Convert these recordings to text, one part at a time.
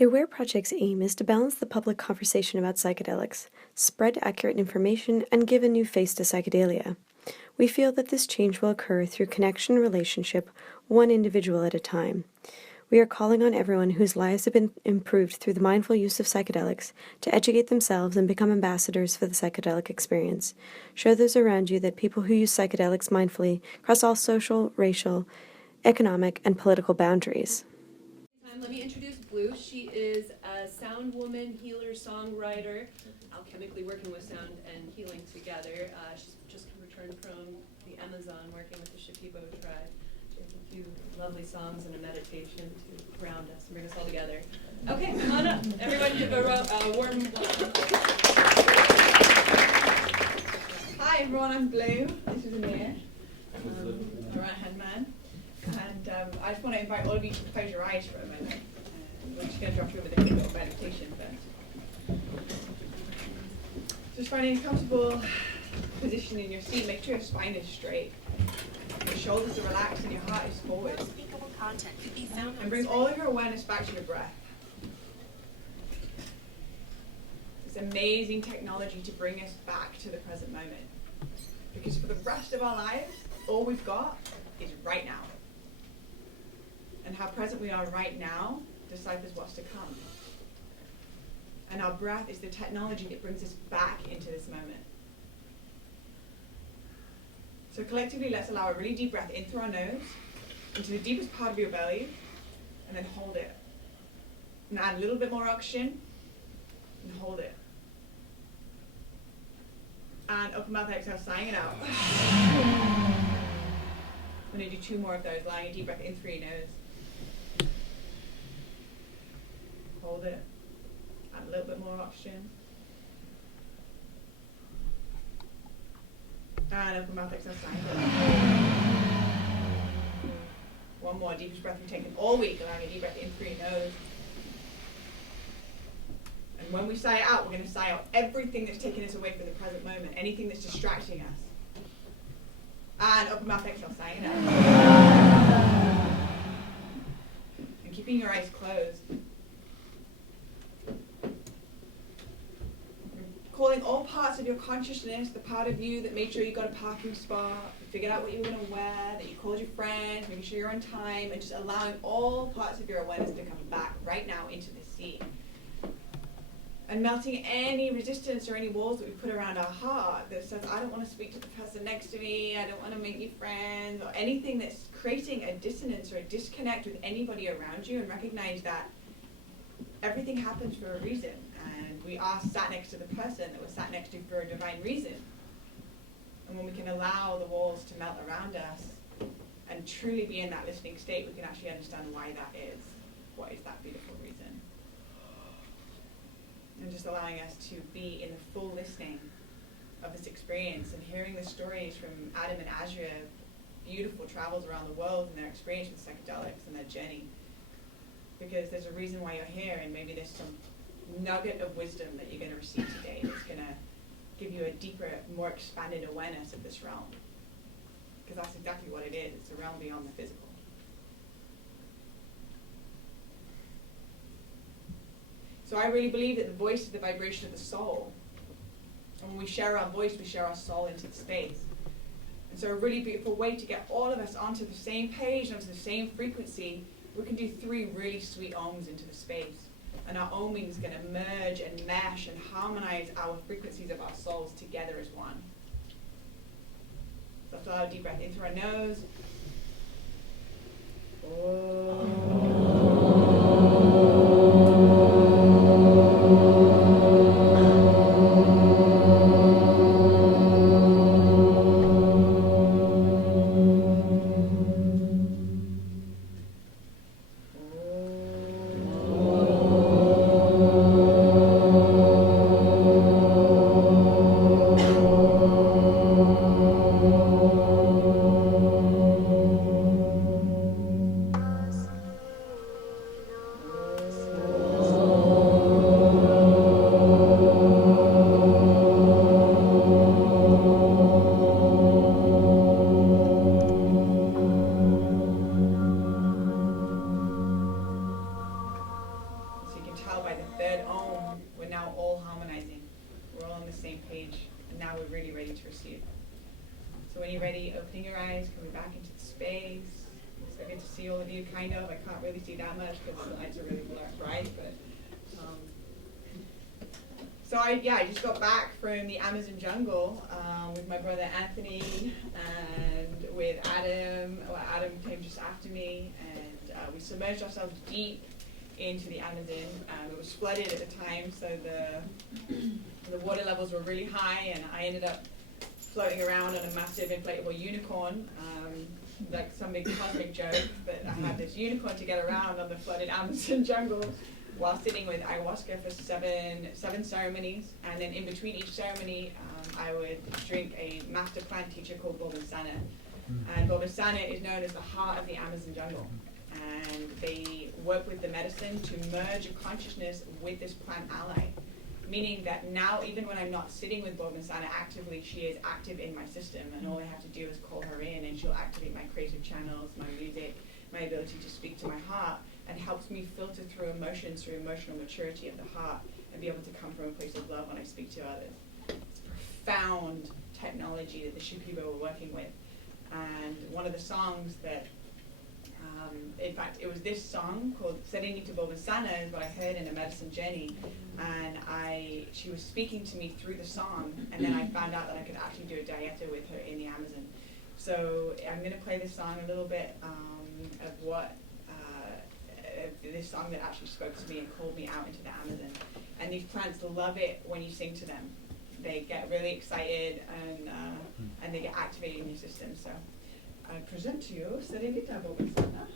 The AWARE project's aim is to balance the public conversation about psychedelics, spread accurate information, and give a new face to psychedelia. We feel that this change will occur through connection and relationship, one individual at a time. We are calling on everyone whose lives have been improved through the mindful use of psychedelics to educate themselves and become ambassadors for the psychedelic experience. Show those around you that people who use psychedelics mindfully cross all social, racial, economic, and political boundaries. Let me introduce Blue. She is a sound woman, healer, songwriter, alchemically working with sound and healing together. She's just returned from the Amazon working with the Shipibo tribe. She has a few lovely songs and a meditation to ground us and bring us all together. Okay, come on up. Everyone give a warm welcome. Hi everyone, I'm Blue. This is Amir, a right-hand man. And I just want to invite all of you to close your eyes for a moment. We're just going to drop you with a quick little meditation first. Just finding a comfortable position in your seat. Make sure your spine is straight. Your shoulders are relaxed and your heart is forward. And bring all of your awareness back to your breath. It's amazing technology to bring us back to the present moment. Because for the rest of our lives, all we've got is right now. And how present we are right now deciphers what's to come. And our breath is the technology that brings us back into this moment. So collectively, let's allow a really deep breath in through our nose, into the deepest part of your belly, and then hold it. And add a little bit more oxygen, and hold it. And open mouth exhale, sighing it out. I'm going to do 2 more of those, allowing a deep breath in through your nose. Hold it. Add a little bit more oxygen. And open mouth exhale, sighing it out. 1 more, deepest breath we've taken all week, allowing a deep breath in through your nose. And when we sigh it out, we're going to sigh out everything that's taking us away from the present moment, anything that's distracting us. And open mouth exhale, sighing it out. And keeping your eyes closed. Calling all parts of your consciousness, the part of you that made sure you got a parking spot, figured out what you were going to wear, that you called your friends, making sure you're on time, and just allowing all parts of your awareness to come back right now into the sea. And melting any resistance or any walls that we put around our heart that says, I don't want to speak to the person next to me, I don't want to make new friends, or anything that's creating a dissonance or a disconnect with anybody around you, and recognize that everything happens for a reason. And we are sat next to the person that we're sat next to for a divine reason. And when we can allow the walls to melt around us and truly be in that listening state, we can actually understand why that is. What is that beautiful reason? And just allowing us to be in the full listening of this experience and hearing the stories from Adam and Azrya, beautiful travels around the world and their experience with psychedelics and their journey. Because there's a reason why you're here, and maybe there's some nugget of wisdom that you're going to receive today that's going to give you a deeper, more expanded awareness of this realm. Because that's exactly what it is. It's a realm beyond the physical. So I really believe that the voice is the vibration of the soul. And when we share our voice, we share our soul into the space. And so a really beautiful way to get all of us onto the same page, onto the same frequency, we can do 3 really sweet ohms into the space. And our ohming is going to merge and mesh and harmonize our frequencies of our souls together as one. So let's allow a deep breath in through our nose. how by the third Om, we're now all harmonizing. We're all on the same page, and now we're really ready to receive. So when you're ready, opening your eyes, coming back into the space. So I get to see all of you, kind of. I can't really see that much because the lights are really bright, but so I just got back from the Amazon jungle with my brother Anthony and with Adam. Well, Adam came just after me, and we submerged ourselves deep into the Amazon. It was flooded at the time, so the water levels were really high, and I ended up floating around on a massive inflatable unicorn, like some big cosmic joke, but I had this unicorn to get around on the flooded Amazon jungle while sitting with ayahuasca for seven ceremonies, and then in between each ceremony, I would drink a master plant teacher called Sana. And Sana is known as the heart of the Amazon jungle, and they work with the medicine to merge a consciousness with this plant ally, meaning that now, even when I'm not sitting with Sana actively, she is active in my system, and all I have to do is call her in, and she'll activate my creative channels, my music, my ability to speak to my heart, and helps me filter through emotions, through emotional maturity of the heart, and be able to come from a place of love when I speak to others. It's profound technology that the Shipibo were working with. And one of the songs that, in fact, it was this song called Serenity Sana is what I heard in a medicine journey. And she was speaking to me through the song, and then I found out that I could actually do a dieta with her in the Amazon. So I'm going to play this song a little bit of what this song that actually spoke to me and called me out into the Amazon. And these plants love it when you sing to them. They get really excited and they get activated in your system. So I present to you Serenita Bobasana.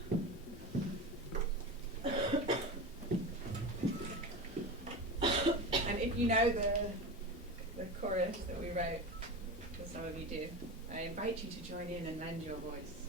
And if you know the chorus that we wrote, because some of you do, I invite you to join in and lend your voice.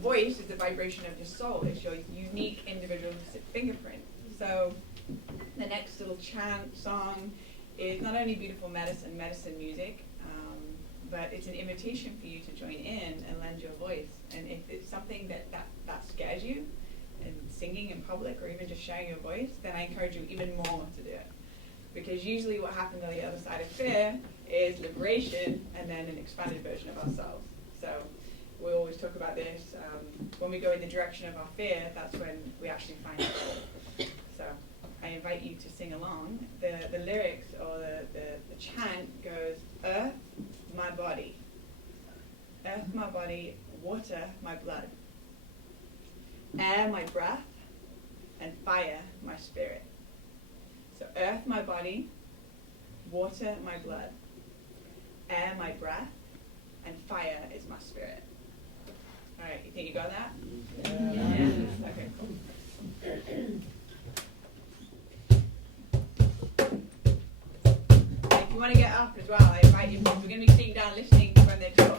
voice is the vibration of your soul. It's your unique individual fingerprint. So the next little chant song is not only beautiful medicine music, but it's an invitation for you to join in and lend your voice. And if it's something that scares you, and singing in public or even just sharing your voice, then I encourage you even more to do it. Because usually what happens on the other side of fear is liberation and then an expanded version of ourselves. So we always talk about this. When we go in the direction of our fear, that's when we actually find our soul. So I invite you to sing along. The lyrics or the chant goes, earth, my body. Earth, my body. Water, my blood. Air, my breath. And fire, my spirit. So earth, my body. Water, my blood. Air, my breath. And fire is my spirit. All right, you think you got that? Yeah. Okay, cool. If you want to get up as well, I invite you. We're going to be sitting down listening when they talk.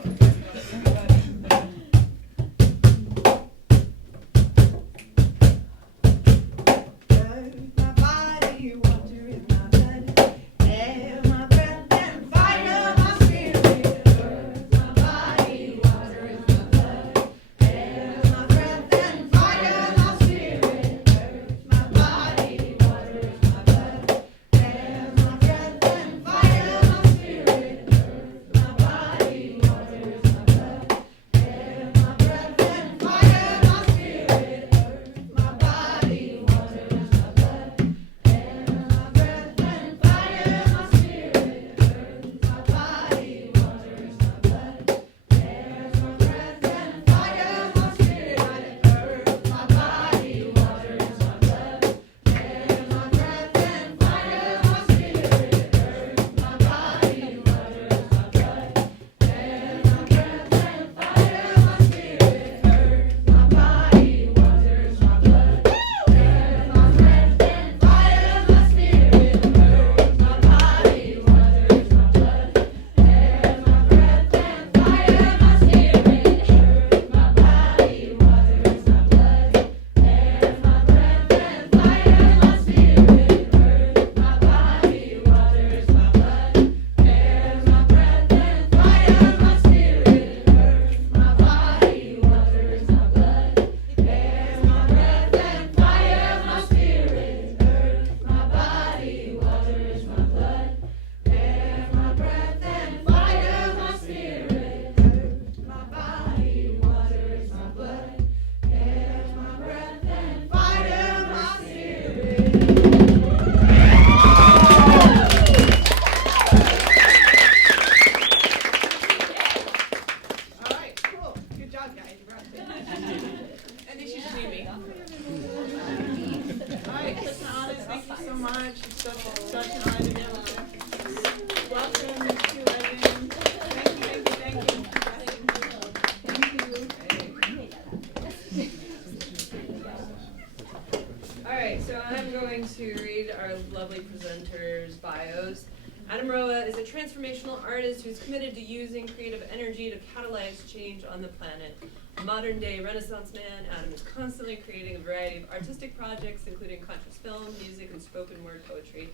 Adam Roa is a transformational artist who's committed to using creative energy to catalyze change on the planet. A modern-day Renaissance man, Adam is constantly creating a variety of artistic projects, including conscious film, music, and spoken word poetry.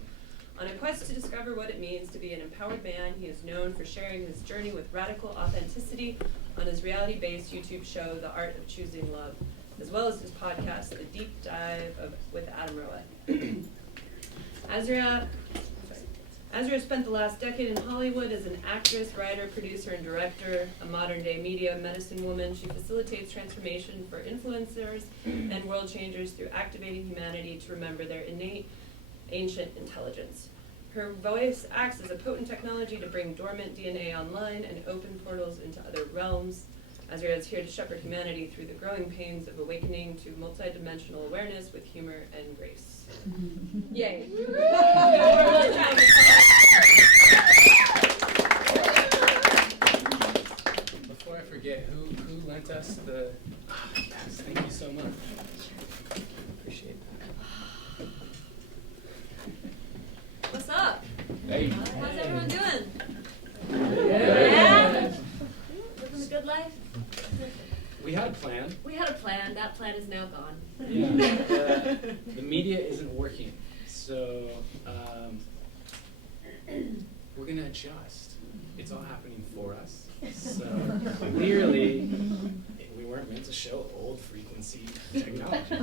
On a quest to discover what it means to be an empowered man, he is known for sharing his journey with radical authenticity on his reality-based YouTube show, The Art of Choosing Love, as well as his podcast, The Deep Dive with Adam Roa. Azrya spent the last decade in Hollywood as an actress, writer, producer, and director, a modern-day media medicine woman. She facilitates transformation for influencers and world changers through activating humanity to remember their innate, ancient intelligence. Her voice acts as a potent technology to bring dormant DNA online and open portals into other realms. Azrya is here to shepherd humanity through the growing pains of awakening to multidimensional awareness with humor and grace. Yay. Before I forget, who lent us the... Yes, thank you so much. Appreciate that. What's up? Hey. How's everyone doing? Yeah. Living the good life? We had a plan. We had a plan. That plan is now gone. Yeah. The media isn't working, so we're gonna adjust. It's all happening for us. So clearly, we weren't meant to show old frequency technology.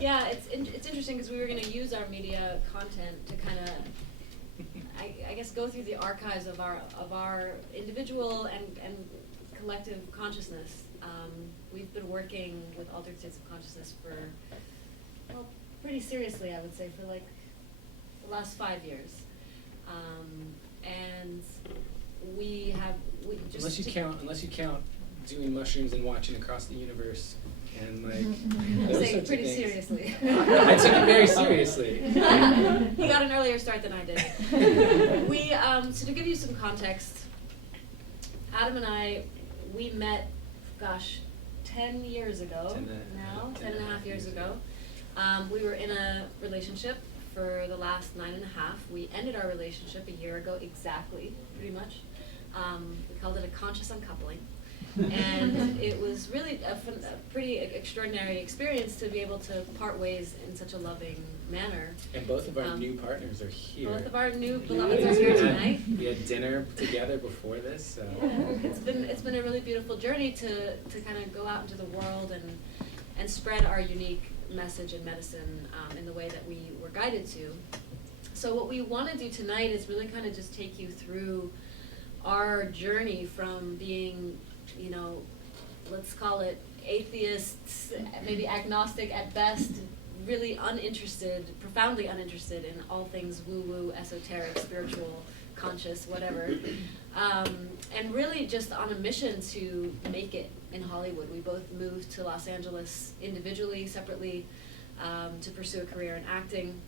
Yeah, it's interesting because we were going to use our media content to kind of, I guess, go through the archives of our individual and collective consciousness. We've been working with altered states of consciousness for, well, pretty seriously, I would say, for like the last 5 years. And we just unless you count doing mushrooms and watching Across the Universe and like those say sorts pretty of things. seriously. I took it very seriously. He got an earlier start than I did. So to give you some context, Adam and I, we met, 10 years ago now, 10 and a half years ago. We were in a relationship for the last 9.5. We ended our relationship a year ago exactly, pretty much. We called it a conscious uncoupling. And it was really a pretty extraordinary experience to be able to part ways in such a loving manner. And both of our new partners are here. Both of our new beloveds are here tonight. We had dinner together before this. So. It's been a really beautiful journey to kind of go out into the world and spread our unique message and medicine in the way that we were guided to. So what we want to do tonight is really kind of just take you through our journey from being, let's call it atheists, maybe agnostic at best, really uninterested, profoundly uninterested in all things woo-woo, esoteric, spiritual, conscious, whatever, and really just on a mission to make it in Hollywood. We both moved to Los Angeles individually, separately, to pursue a career in acting,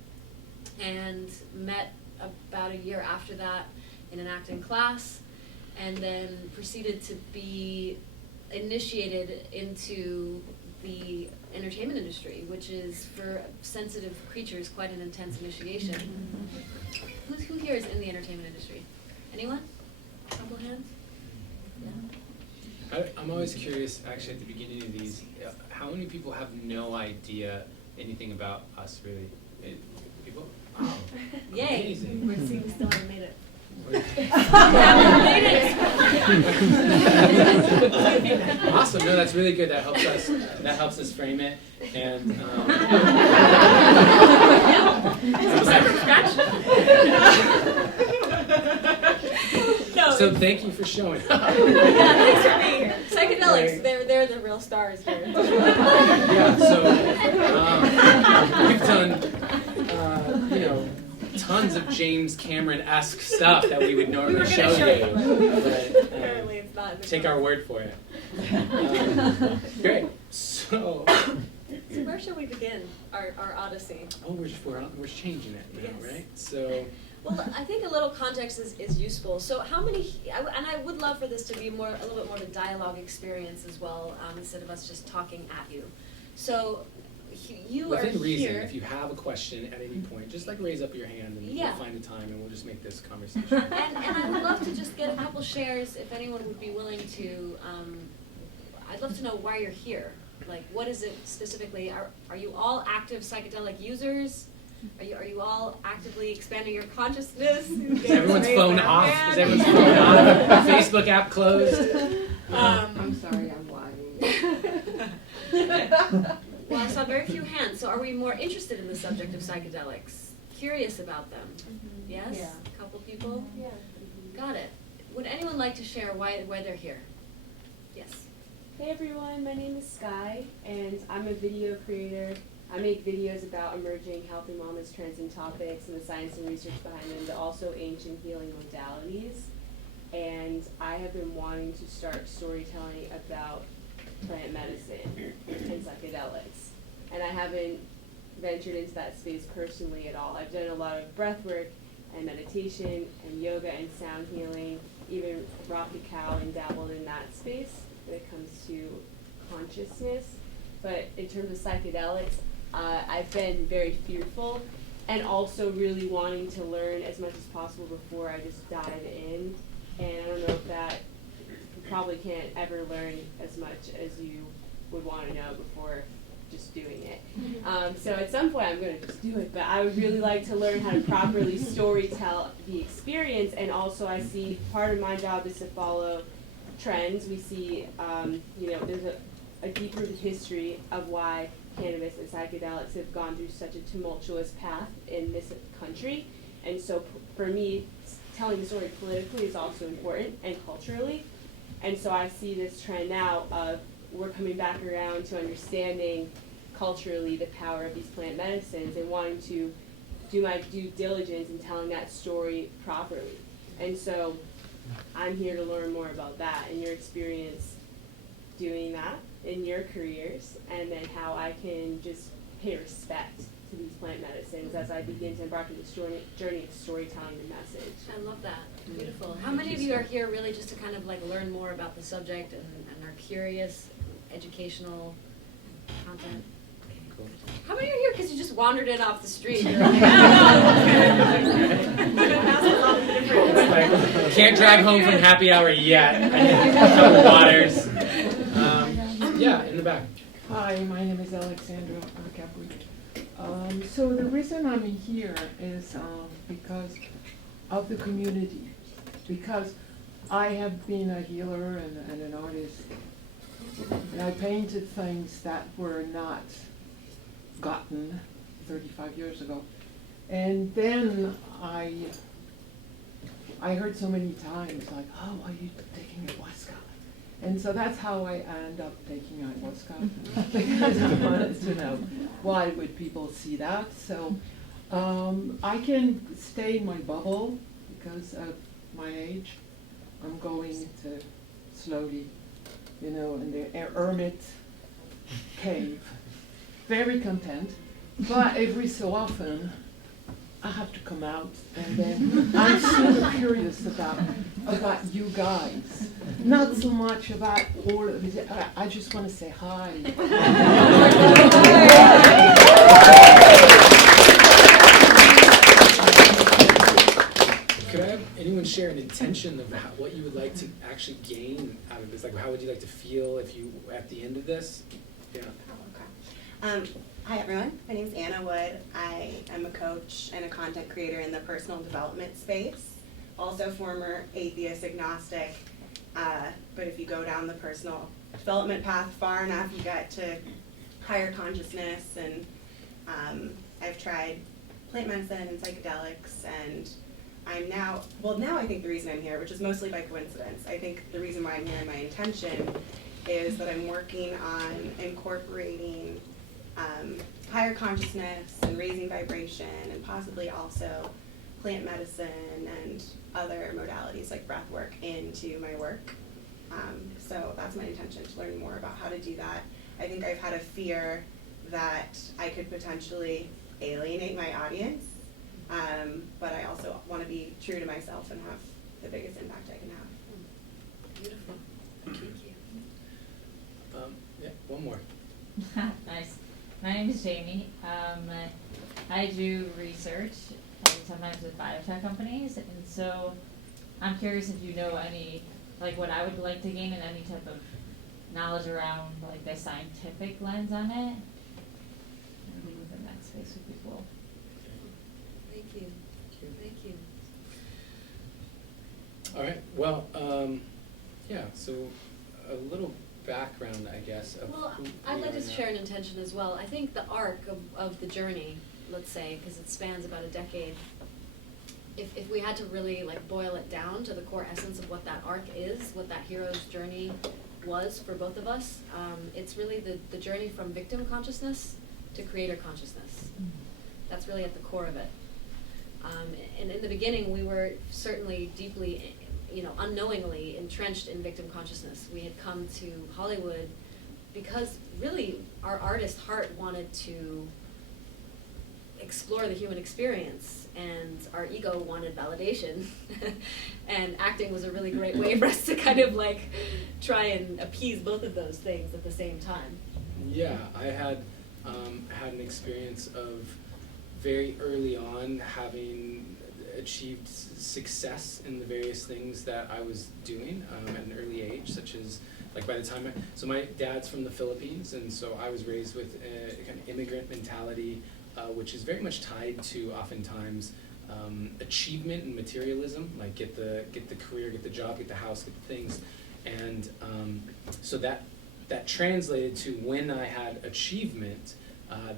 and met about a year after that in an acting class, and then proceeded to be initiated into the entertainment industry, which is, for sensitive creatures, quite an intense initiation. Who here is in the entertainment industry? Anyone? A couple hands? Yeah. I'm always curious, actually, at the beginning of these, how many people have no idea anything about us, really? People? Wow. Yay! Amazing. We still haven't made it. Awesome. No, that's really good. That helps us frame it. And so thank you for showing up. Yeah, thanks for being here. Psychedelics, they're the real stars here. Yeah. So we've done tons of James Cameron-esque stuff that we would normally show you. But, apparently it's not. Take our word for it. Great. So where shall we begin our odyssey? Oh, we're changing it now, Yes. right? So. Well, I think a little context is useful. So how many, and I would love for this to be a little bit more of a dialogue experience as well, instead of us just talking at you. So you are Within reason, here. if you have a question at any point, just raise up your hand and Yeah. we'll find a time and we'll just make this conversation. And I would love to just get a couple shares, if anyone would be willing to. I'd love to know why you're here. Like, what is it specifically? Are you all active psychedelic users? Are you all actively expanding your consciousness? Is everyone's phone off? Is everyone's phone off? Facebook app closed? I'm sorry, I'm lagging. Well, I saw very few hands. So are we more interested in the subject of psychedelics? Curious about them? Yes? Yeah. A couple people? Yeah. Got it. Would anyone like to share why they're here? Yes. Hey everyone, my name is Sky, and I'm a video creator. I make videos about emerging health and wellness trends and topics and the science and research behind them, but also ancient healing modalities. And I have been wanting to start storytelling about plant medicine and psychedelics. And I haven't ventured into that space personally at all. I've done a lot of breath work and meditation and yoga and sound healing, even rocked a cow and dabbled in that space when it comes to consciousness. But in terms of psychedelics, I've been very fearful and also really wanting to learn as much as possible before I just dive in. And I don't know if that probably can't ever learn as much as you would want to know before just doing it. So at some point I'm going to just do it, but I would really like to learn how to properly storytell the experience, and also I see part of my job is to follow trends. We see, there's a deep-rooted history of why cannabis and psychedelics have gone through such a tumultuous path in this country, and so for me, telling the story politically is also important, and culturally, and so I see this trend now of we're coming back around to understanding culturally the power of these plant medicines and wanting to do my due diligence in telling that story properly. And so I'm here to learn more about that and your experience doing that in your careers, and then how I can just pay respect to these plant medicines as I begin to embark on this journey of storytelling the message. I love that. Beautiful. How many of you are here really just to kind of like learn more about the subject and are curious, educational content? Okay. Cool. How many are here because you just wandered in off the street? You're like, I don't know. Can't drive home from happy hour yet. I need a couple waters. Yeah, in the back. Hi, my name is Alexandra Capri. So the reason I'm here is because of the community. Because I have been a healer and an artist. And I painted things that were not gotten 35 years ago. And then I heard so many times like, oh, are you taking ayahuasca? And so that's how I end up taking ayahuasca, because I wanted to know why would people see that. So I can stay in my bubble because of my age. I'm going to slowly, in the hermit cave, very content. But every so often, I have to come out, and then I'm so curious about you guys. Not so much about all of it. I just want to say hi. Could I have anyone share an intention of what you would like to actually gain out of this? Like, how would you like to feel if you, at the end of this? Yeah. Hi everyone, my name is Anna Wood. I am a coach and a content creator in the personal development space. Also former atheist, agnostic, but if you go down the personal development path far enough, you get to higher consciousness, and I've tried plant medicine and psychedelics, and I'm now I think the reason I'm here, which is mostly by coincidence, I think the reason why I'm here and my intention is that I'm working on incorporating higher consciousness and raising vibration, and possibly also plant medicine and other modalities like breathwork into my work. So that's my intention, to learn more about how to do that. I think I've had a fear that I could potentially alienate my audience, but I also want to be true to myself and have the biggest impact I can have. Beautiful. Thank you. Yeah, one more. Nice. My name is Jamie. I do research, sometimes with biotech companies, and so I'm curious if you know any, like what I would like to gain in any type of knowledge around like the scientific lens on it. Maybe within that space would be cool. Thank you. Thank you. All right. Well, yeah. So a little background, I guess. Of Well, who I'd we like are to now. share an intention as well. I think the arc of the journey, let's say, because it spans about a decade, if we had to really like boil it down to the core essence of what that arc is, what that hero's journey was for both of us, it's really the journey from victim consciousness to creator consciousness. That's really at the core of it. And in the beginning, we were certainly deeply, unknowingly entrenched in victim consciousness. We had come to Hollywood because really our artist heart wanted to explore the human experience, and our ego wanted validation. And acting was a really great way for us to kind of like try and appease both of those things at the same time. Yeah, I had had an experience of very early on having achieved success in the various things that I was doing at an early age, such as, like, by the time so my dad's from the Philippines, and so I was raised with a kind of immigrant mentality, which is very much tied to oftentimes achievement and materialism, like get the career, get the job, get the house, get the things, and so that translated to when I had achievement,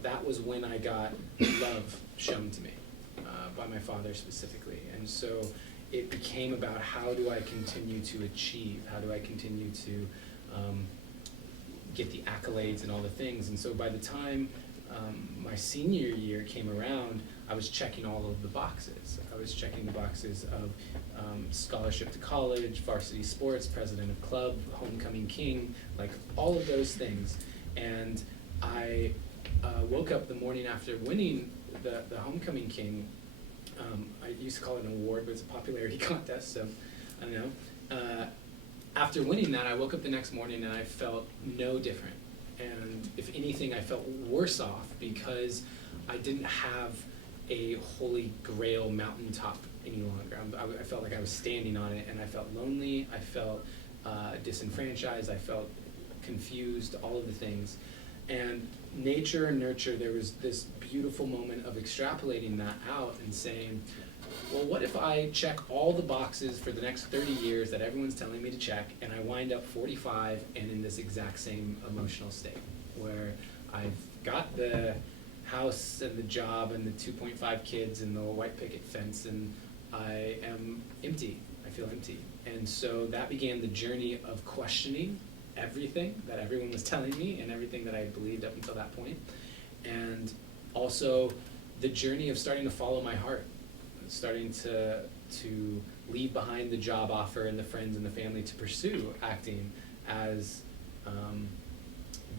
that was when I got love shown to me by my father specifically, and so it became about how do I continue to achieve, how do I continue to get the accolades and all the things, and so by the time my senior year came around, I was checking all of the boxes. I was checking the boxes of scholarship to college, varsity sports, president of club, homecoming king, like all of those things. And I woke up the morning after winning the homecoming king. I used to call it an award, but it's a popularity contest, so I don't know. After winning that, I woke up the next morning and I felt no different. And if anything, I felt worse off because I didn't have a holy grail mountaintop any longer. I felt like I was standing on it, and I felt lonely, I felt disenfranchised, I felt confused, all of the things. And nature and nurture, there was this beautiful moment of extrapolating that out and saying, well, what if I check all the boxes for the next 30 years that everyone's telling me to check, and I wind up 45 and in this exact same emotional state, where I've got the house and the job and the 2.5 kids and the white picket fence, and I am empty. I feel empty. And so that began the journey of questioning everything that everyone was telling me and everything that I believed up until that point. And also the journey of starting to follow my heart, starting to leave behind the job offer and the friends and the family to pursue acting as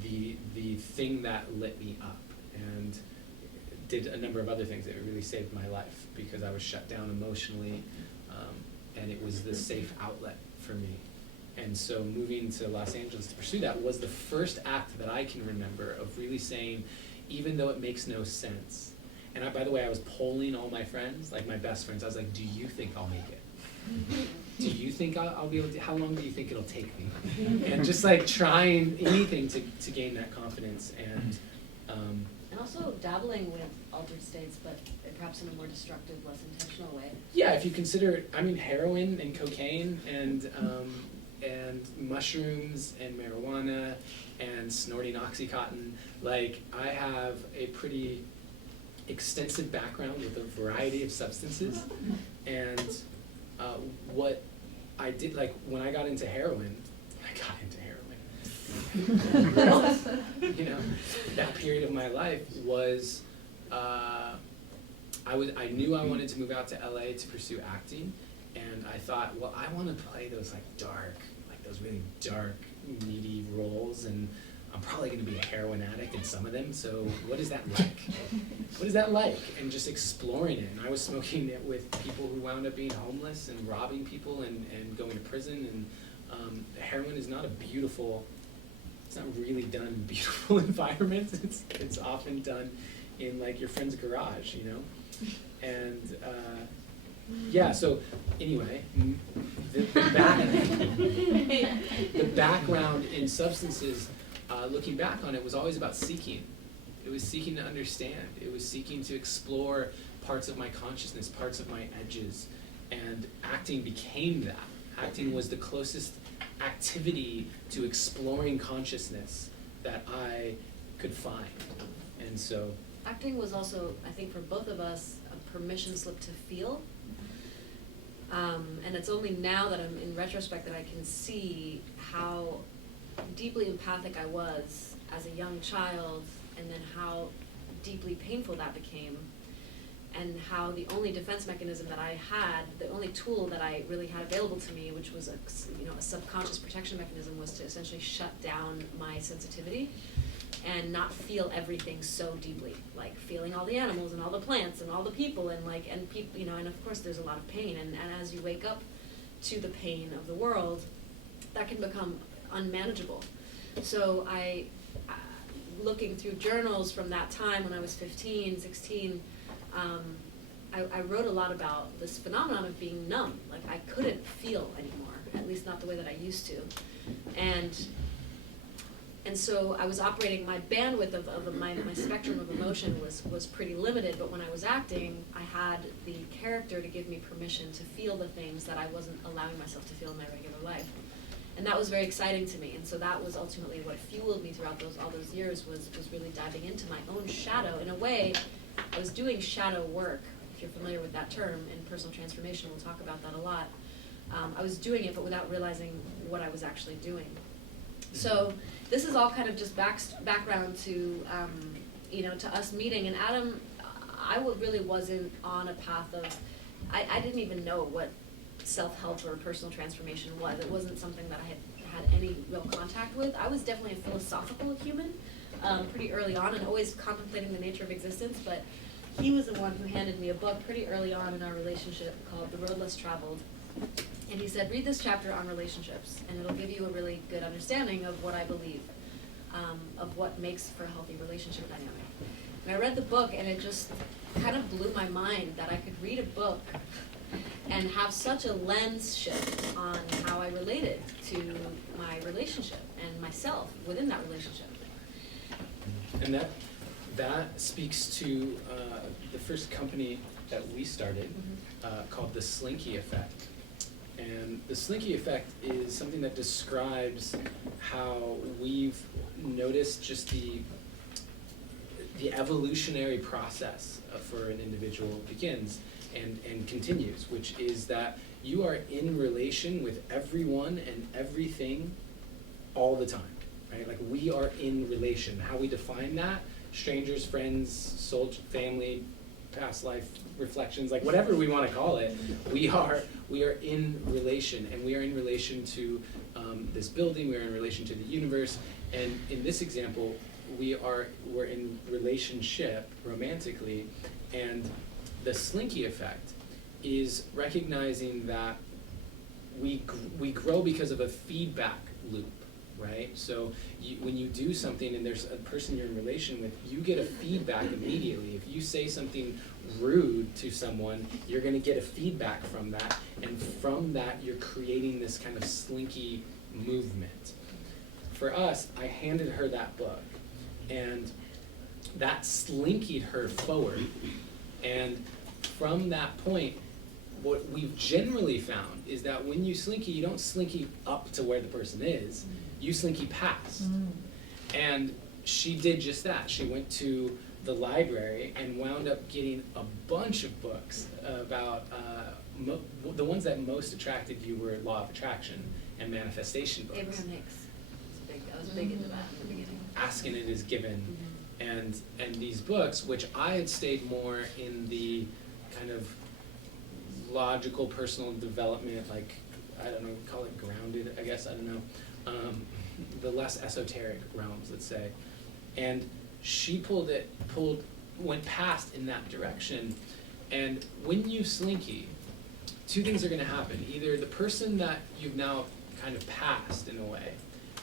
the thing that lit me up, and did a number of other things that really saved my life because I was shut down emotionally, and it was the safe outlet for me. And so moving to Los Angeles to pursue that was the first act that I can remember of really saying, even though it makes no sense. And by the way, I was polling all my friends, like my best friends. I was like, do you think I'll make it? Do you think I'll be able to, how long do you think it'll take me? And just like trying anything to gain that confidence. And also dabbling with altered states, but perhaps in a more destructive, less intentional way. Yeah, if you consider, I mean, heroin and cocaine and mushrooms and marijuana and snorting OxyContin, like I have a pretty extensive background with a variety of substances, and what I did, like when I got into heroin, you know, that period of my life was, I knew I wanted to move out to LA to pursue acting, and I thought, well, I want to play those those really dark, meaty roles, and I'm probably going to be a heroin addict in some of them, so what is that like? What is that like? And just exploring it. And I was smoking it with people who wound up being homeless and robbing people and going to prison, and heroin is not a beautiful, it's not really done in beautiful environments. It's often done in like your friend's garage, you know? And yeah, so anyway, the background in substances, looking back on it, was always about seeking. It was seeking to understand. It was seeking to explore parts of my consciousness, parts of my edges, and acting became that. Acting was the closest activity to exploring consciousness that I could find. And so acting was also, I think for both of us, a permission slip to feel. And it's only now that I'm in retrospect that I can see how deeply empathic I was as a young child, and then how deeply painful that became, and how the only defense mechanism that I had, the only tool that I really had available to me, which was a subconscious protection mechanism, was to essentially shut down my sensitivity and not feel everything so deeply, like feeling all the animals and all the plants and all the people and people, and of course there's a lot of pain, and as you wake up to the pain of the world, that can become unmanageable. So I looking through journals from that time when I was 15, 16, I wrote a lot about this phenomenon of being numb. Like I couldn't feel anymore, at least not the way that I used to. And so I was operating, my bandwidth of my spectrum of emotion was pretty limited, but when I was acting, I had the character to give me permission to feel the things that I wasn't allowing myself to feel in my regular life. And that was very exciting to me, and so that was ultimately what fueled me throughout all those years was really diving into my own shadow. In a way, I was doing shadow work, if you're familiar with that term, in personal transformation, we'll talk about that a lot. I was doing it, but without realizing what I was actually doing. So this is all kind of just background to, to us meeting. And Adam, I really wasn't on a path of, I didn't even know what self-help or personal transformation was. It wasn't something that I had any real contact with. I was definitely a philosophical human pretty early on and always contemplating the nature of existence, but he was the one who handed me a book pretty early on in our relationship called The Road Less Traveled. And he said, read this chapter on relationships, and it'll give you a really good understanding of what I believe, of what makes for a healthy relationship dynamic. And I read the book, and it just kind of blew my mind that I could read a book and have such a lens shift on how I related to my relationship and myself within that relationship. And that speaks to the first company that we started called the Slinky Effect. And the Slinky Effect is something that describes how we've noticed just the evolutionary process for an individual begins and continues, which is that you are in relation with everyone and everything all the time, right? Like we are in relation. How we define that, strangers, friends, soul, family, past life reflections, like whatever we want to call it, we are in relation, and we are in relation to this building, we are in relation to the universe, and in this example, we're in relationship romantically, and the Slinky Effect is recognizing that we grow because of a feedback loop, right? So when you do something and there's a person you're in relation with, you get a feedback immediately. If you say something rude to someone, you're going to get a feedback from that, and from that you're creating this kind of slinky movement. For us, I handed her that book, and that slinkied her forward, and from that point, what we've generally found is that when you slinky, you don't slinky up to where the person is, you slinky past. And she did just that. She went to the library and wound up getting a bunch of books about, the ones that most attracted you were Law of Attraction and manifestation books. Abraham Hicks. I was big into that in the beginning. Ask and it is given. And these books, which I had stayed more in the kind of logical personal development, like, I don't know, call it grounded, I guess, I don't know, the less esoteric realms, let's say. And she went past in that direction. And when you slinky, two things are gonna happen. Either the person that you've now kind of passed in a way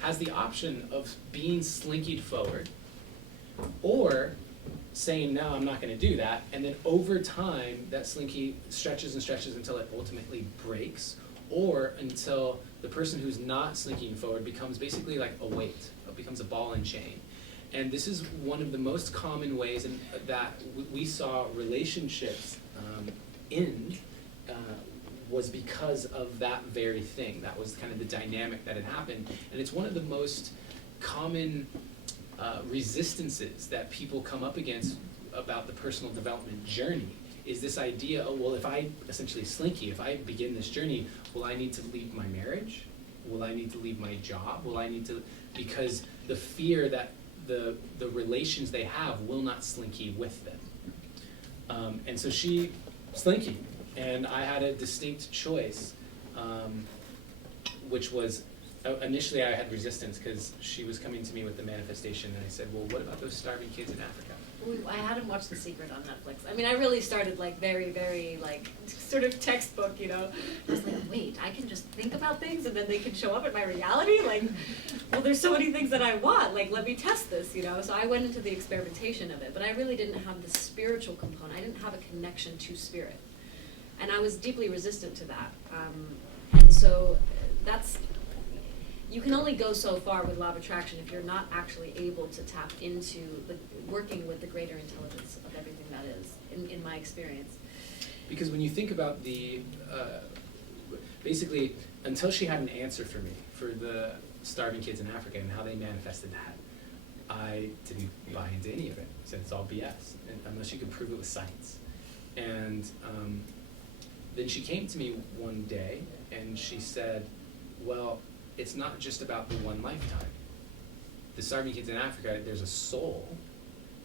has the option of being slinkied forward, or saying, no, I'm not going to do that, and then over time, that slinky stretches and stretches until it ultimately breaks, or until the person who's not slinking forward becomes basically like a weight, it becomes a ball and chain. And this is one of the most common ways that we saw relationships end, was because of that very thing. That was kind of the dynamic that had happened, and it's one of the most common resistances that people come up against about the personal development journey, is this idea, oh, well, if I essentially slinky, if I begin this journey, will I need to leave my marriage? Will I need to leave my job? Will I need to, because the fear that the relations they have will not slinky with them. And so she slinky, and I had a distinct choice, which was initially I had resistance because she was coming to me with the manifestation, and I said, well, what about those starving kids in Africa? I hadn't watched The Secret on Netflix. I mean, I really started like very, very like sort of textbook, you know. I was like, wait, I can just think about things and then they can show up in my reality? Like, well, there's so many things that I want. Like, let me test this, you know. So I went into the experimentation of it, but I really didn't have the spiritual component. I didn't have a connection to spirit. And I was deeply resistant to that. And so that's, you can only go so far with law of attraction if you're not actually able to tap into working with the greater intelligence of everything that is, in my experience. Because when you think about basically, until she had an answer for me, for the starving kids in Africa and how they manifested that, I didn't buy into any of it. I said it's all BS, unless you could prove it with science. And then she came to me one day and she said, well, it's not just about the one lifetime. The starving kids in Africa, there's a soul,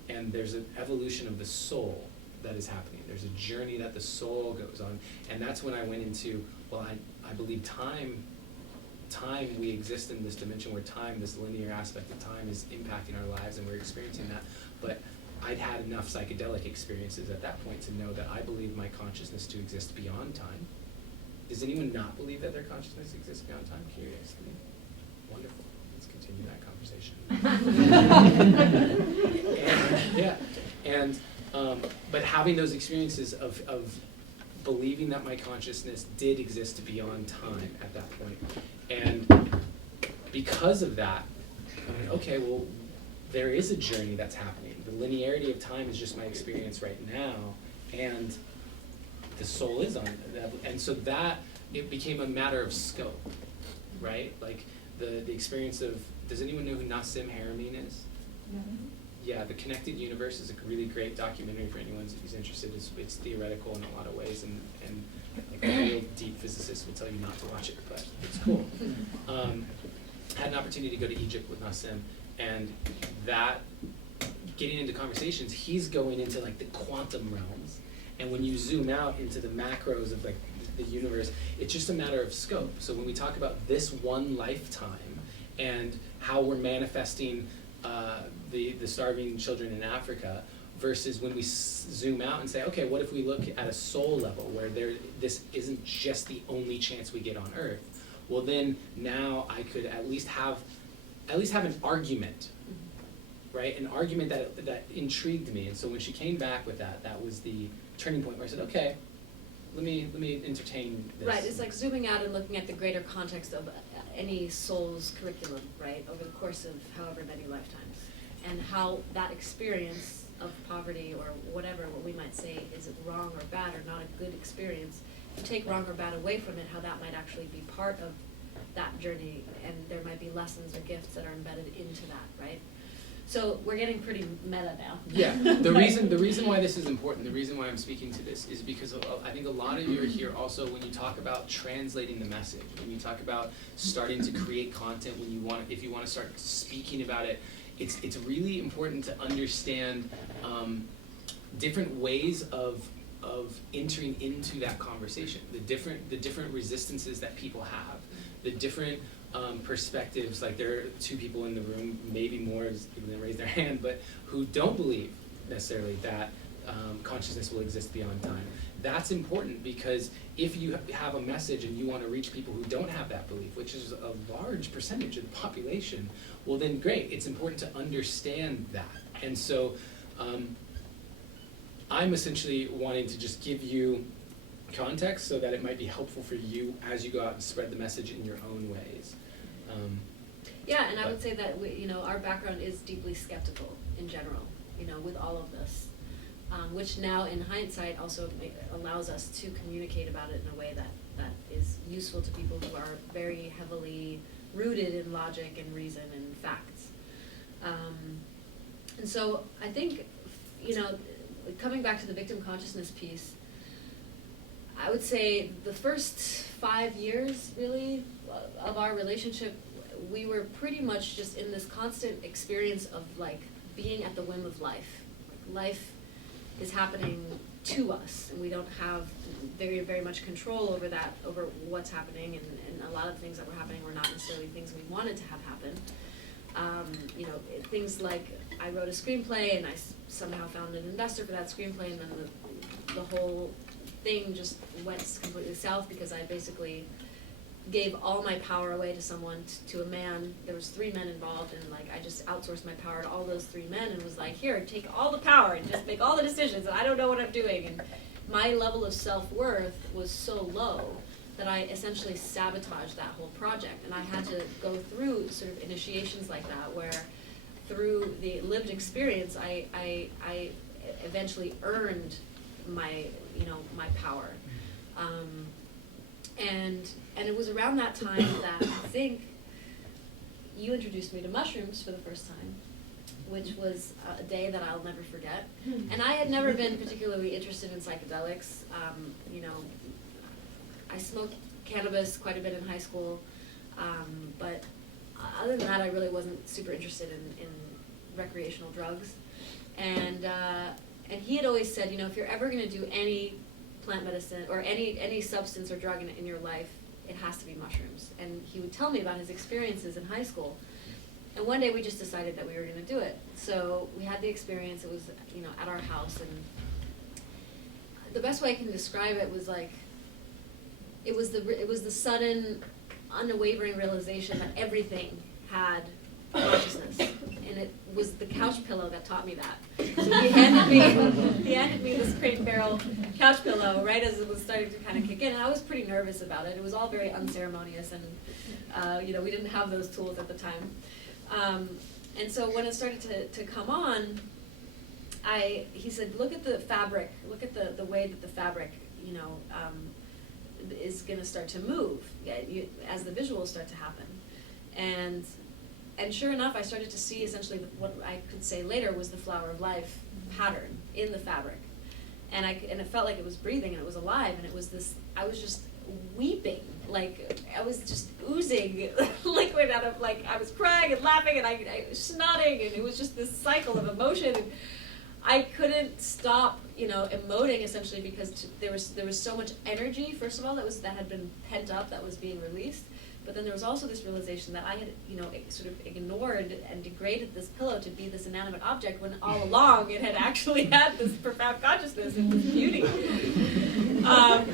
and there's an evolution of the soul that is happening. There's a journey that the soul goes on, and that's when I went into, well, I believe time, we exist in this dimension where time, this linear aspect of time, is impacting our lives, and we're experiencing that. But I'd had enough psychedelic experiences at that point to know that I believe my consciousness to exist beyond time. Does anyone not believe that their consciousness exists beyond time? Curiously. Wonderful. Let's continue that conversation. But having those experiences of believing that my consciousness did exist beyond time at that point. And because of that, I mean, okay, well, there is a journey that's happening. The linearity of time is just my experience right now, and the soul is on that, and so that it became a matter of scope, right? Like the experience of, does anyone know who Nassim Haramein is? Yeah, The Connected Universe is a really great documentary for anyone who's interested. It's theoretical in a lot of ways, and like a real deep physicist will tell you not to watch it, but it's cool. Had an opportunity to go to Egypt with Nassim, and that, getting into conversations, he's going into like the quantum realms. And when you zoom out into the macros of like the universe, it's just a matter of scope. So when we talk about this one lifetime and how we're manifesting the starving children in Africa, versus when we zoom out and say, okay, what if we look at a soul level where this isn't just the only chance we get on Earth? Well, then now I could at least have an argument, right? An argument that intrigued me. And so when she came back with that, that was the turning point where I said, okay, let me entertain this. Right, it's like zooming out and looking at the greater context of any soul's curriculum, right, over the course of however many lifetimes, and how that experience of poverty or whatever, what we might say, is it wrong or bad or not a good experience, if you take wrong or bad away from it, how that might actually be part of that journey, and there might be lessons or gifts that are embedded into that, right? So we're getting pretty meta now. Yeah, the reason why this is important, the reason why I'm speaking to this, is because I think a lot of you are here also when you talk about translating the message, when you talk about starting to create content, if you want to start speaking about it, it's really important to understand different ways of entering into that conversation, the different resistances that people have, the different perspectives. Like there are two people in the room, maybe more, people didn't raise their hand, but who don't believe necessarily that consciousness will exist beyond time. That's important, because if you have a message and you want to reach people who don't have that belief, which is a large percentage of the population, well then great, it's important to understand that. And so I'm essentially wanting to just give you context so that it might be helpful for you as you go out and spread the message in your own ways. Yeah, and I would say that our background is deeply skeptical in general, with all of this, which now in hindsight also allows us to communicate about it in a way that is useful to people who are very heavily rooted in logic and reason and facts. And so I think, coming back to the victim consciousness piece, I would say the first 5 years, really, of our relationship, we were pretty much just in this constant experience of, like, being at the whim of life. Life is happening to us, and we don't have very, very much control over that, over what's happening, and a lot of things that were happening were not necessarily things we wanted to have happen. Things like I wrote a screenplay and I somehow found an investor for that screenplay, and then the whole thing just went completely south because I basically gave all my power away to someone, to a man. There was 3 men involved, and like I just outsourced my power to all those 3 men and was like, here, take all the power and just make all the decisions, and I don't know what I'm doing. And my level of self-worth was so low that I essentially sabotaged that whole project. And I had to go through sort of initiations like that, where through the lived experience, I eventually earned my power. And it was around that time that I think you introduced me to mushrooms for the first time, which was a day that I'll never forget. And I had never been particularly interested in psychedelics. I smoked cannabis quite a bit in high school, but other than that, I really wasn't super interested in recreational drugs. And he had always said, if you're ever going to do any plant medicine or any substance or drug in your life, it has to be mushrooms. And he would tell me about his experiences in high school. And one day we just decided that we were going to do it. So we had the experience. It was, at our house. And the best way I can describe it was like, it was the sudden, unwavering realization that everything had consciousness. And it was the couch pillow that taught me that. So he handed me this Crate and Barrel couch pillow right as it was starting to kind of kick in. And I was pretty nervous about it. It was all very unceremonious, and we didn't have those tools at the time. And so when it started to come on, he said, look at the fabric, look at the way that the fabric, is going to start to move as the visuals start to happen. And sure enough, I started to see essentially what I could say later was the flower of life pattern in the fabric. And it felt like it was breathing and it was alive, and it was this, I was just weeping, like I was just oozing liquid out of, like I was crying and laughing and I was snotting, and it was just this cycle of emotion. And I couldn't stop, emoting essentially because there was so much energy, first of all, that had been pent up, that was being released. But then there was also this realization that I had, sort of ignored and degraded this pillow to be this inanimate object, when all along it had actually had this profound consciousness and this beauty.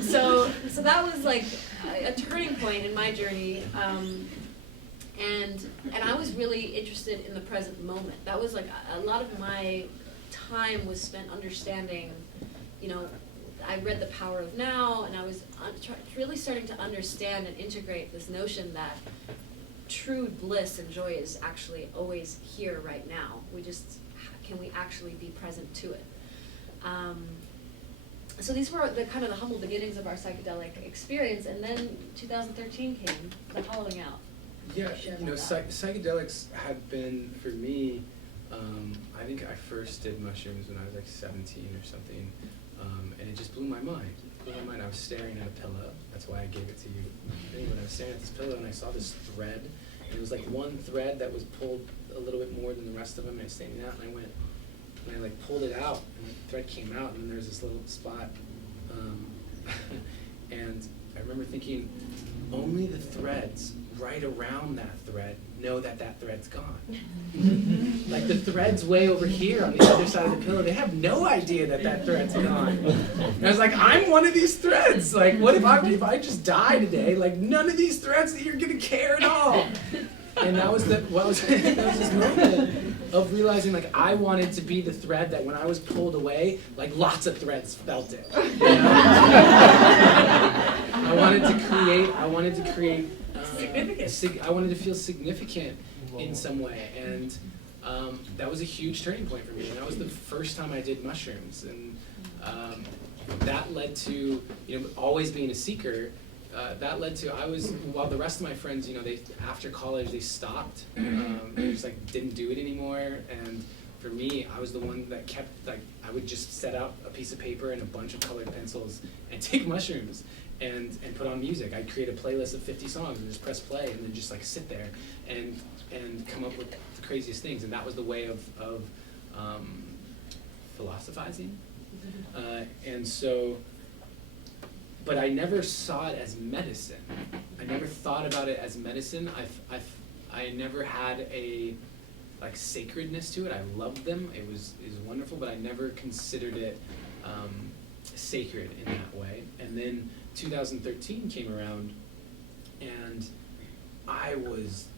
So that was like a turning point in my journey. And I was really interested in the present moment. That was like a lot of my time was spent understanding, I read The Power of Now, and I was really starting to understand and integrate this notion that true bliss and joy is actually always here right now. Can we actually be present to it? So these were the kind of the humble beginnings of our psychedelic experience, and then 2013 came, the hollowing out. Yeah, psychedelics had been, for me, I think I first did mushrooms when I was like 17 or something. And it just blew my mind. I was staring at a pillow. That's why I gave it to you. Anyway, I was staring at this pillow and I saw this thread. And it was like one thread that was pulled a little bit more than the rest of them. And I was standing out, and I went, and I like pulled it out, and the thread came out, and then there's this little spot. And I remember thinking, only the threads right around that thread know that thread's gone. Like the thread's way over here on the other side of the pillow, they have no idea that thread's gone. And I was like, I'm one of these threads. Like, what if I just die today? Like, none of these threads that you're gonna care at all. And that was that was this moment of realizing, like, I wanted to be the thread that when I was pulled away, like lots of threads felt it. You know? I wanted to create I wanted to feel significant in some way, and that was a huge turning point for me. And that was the first time I did mushrooms, and that led to always being a seeker. That led to while the rest of my friends, they after college they stopped, they just like didn't do it anymore. And for me, I was the one that kept I would just set out a piece of paper and a bunch of colored pencils and take mushrooms and put on music. I'd create a playlist of 50 songs and just press play and then just like sit there and come up with the craziest things. And that was the way of philosophizing, And so, but I never saw it as medicine. I never thought about it as medicine. I never had a like sacredness to it. I loved them. It was wonderful, but I never considered it sacred in that way. And then 2013 came around, and I was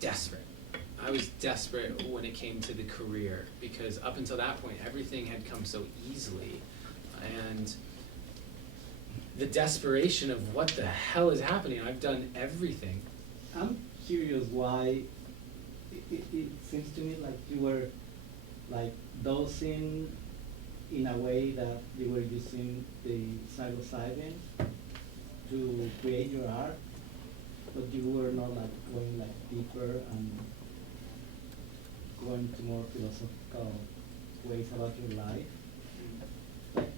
desperate. I was desperate when it came to the career, because up until that point, everything had come so easily. And the desperation of what the hell is happening, I've done everything. I'm curious why it seems to me like you were like dosing in a way that you were using the psilocybin to create your art, but you were not like going like deeper and going to more philosophical ways about your life. Like,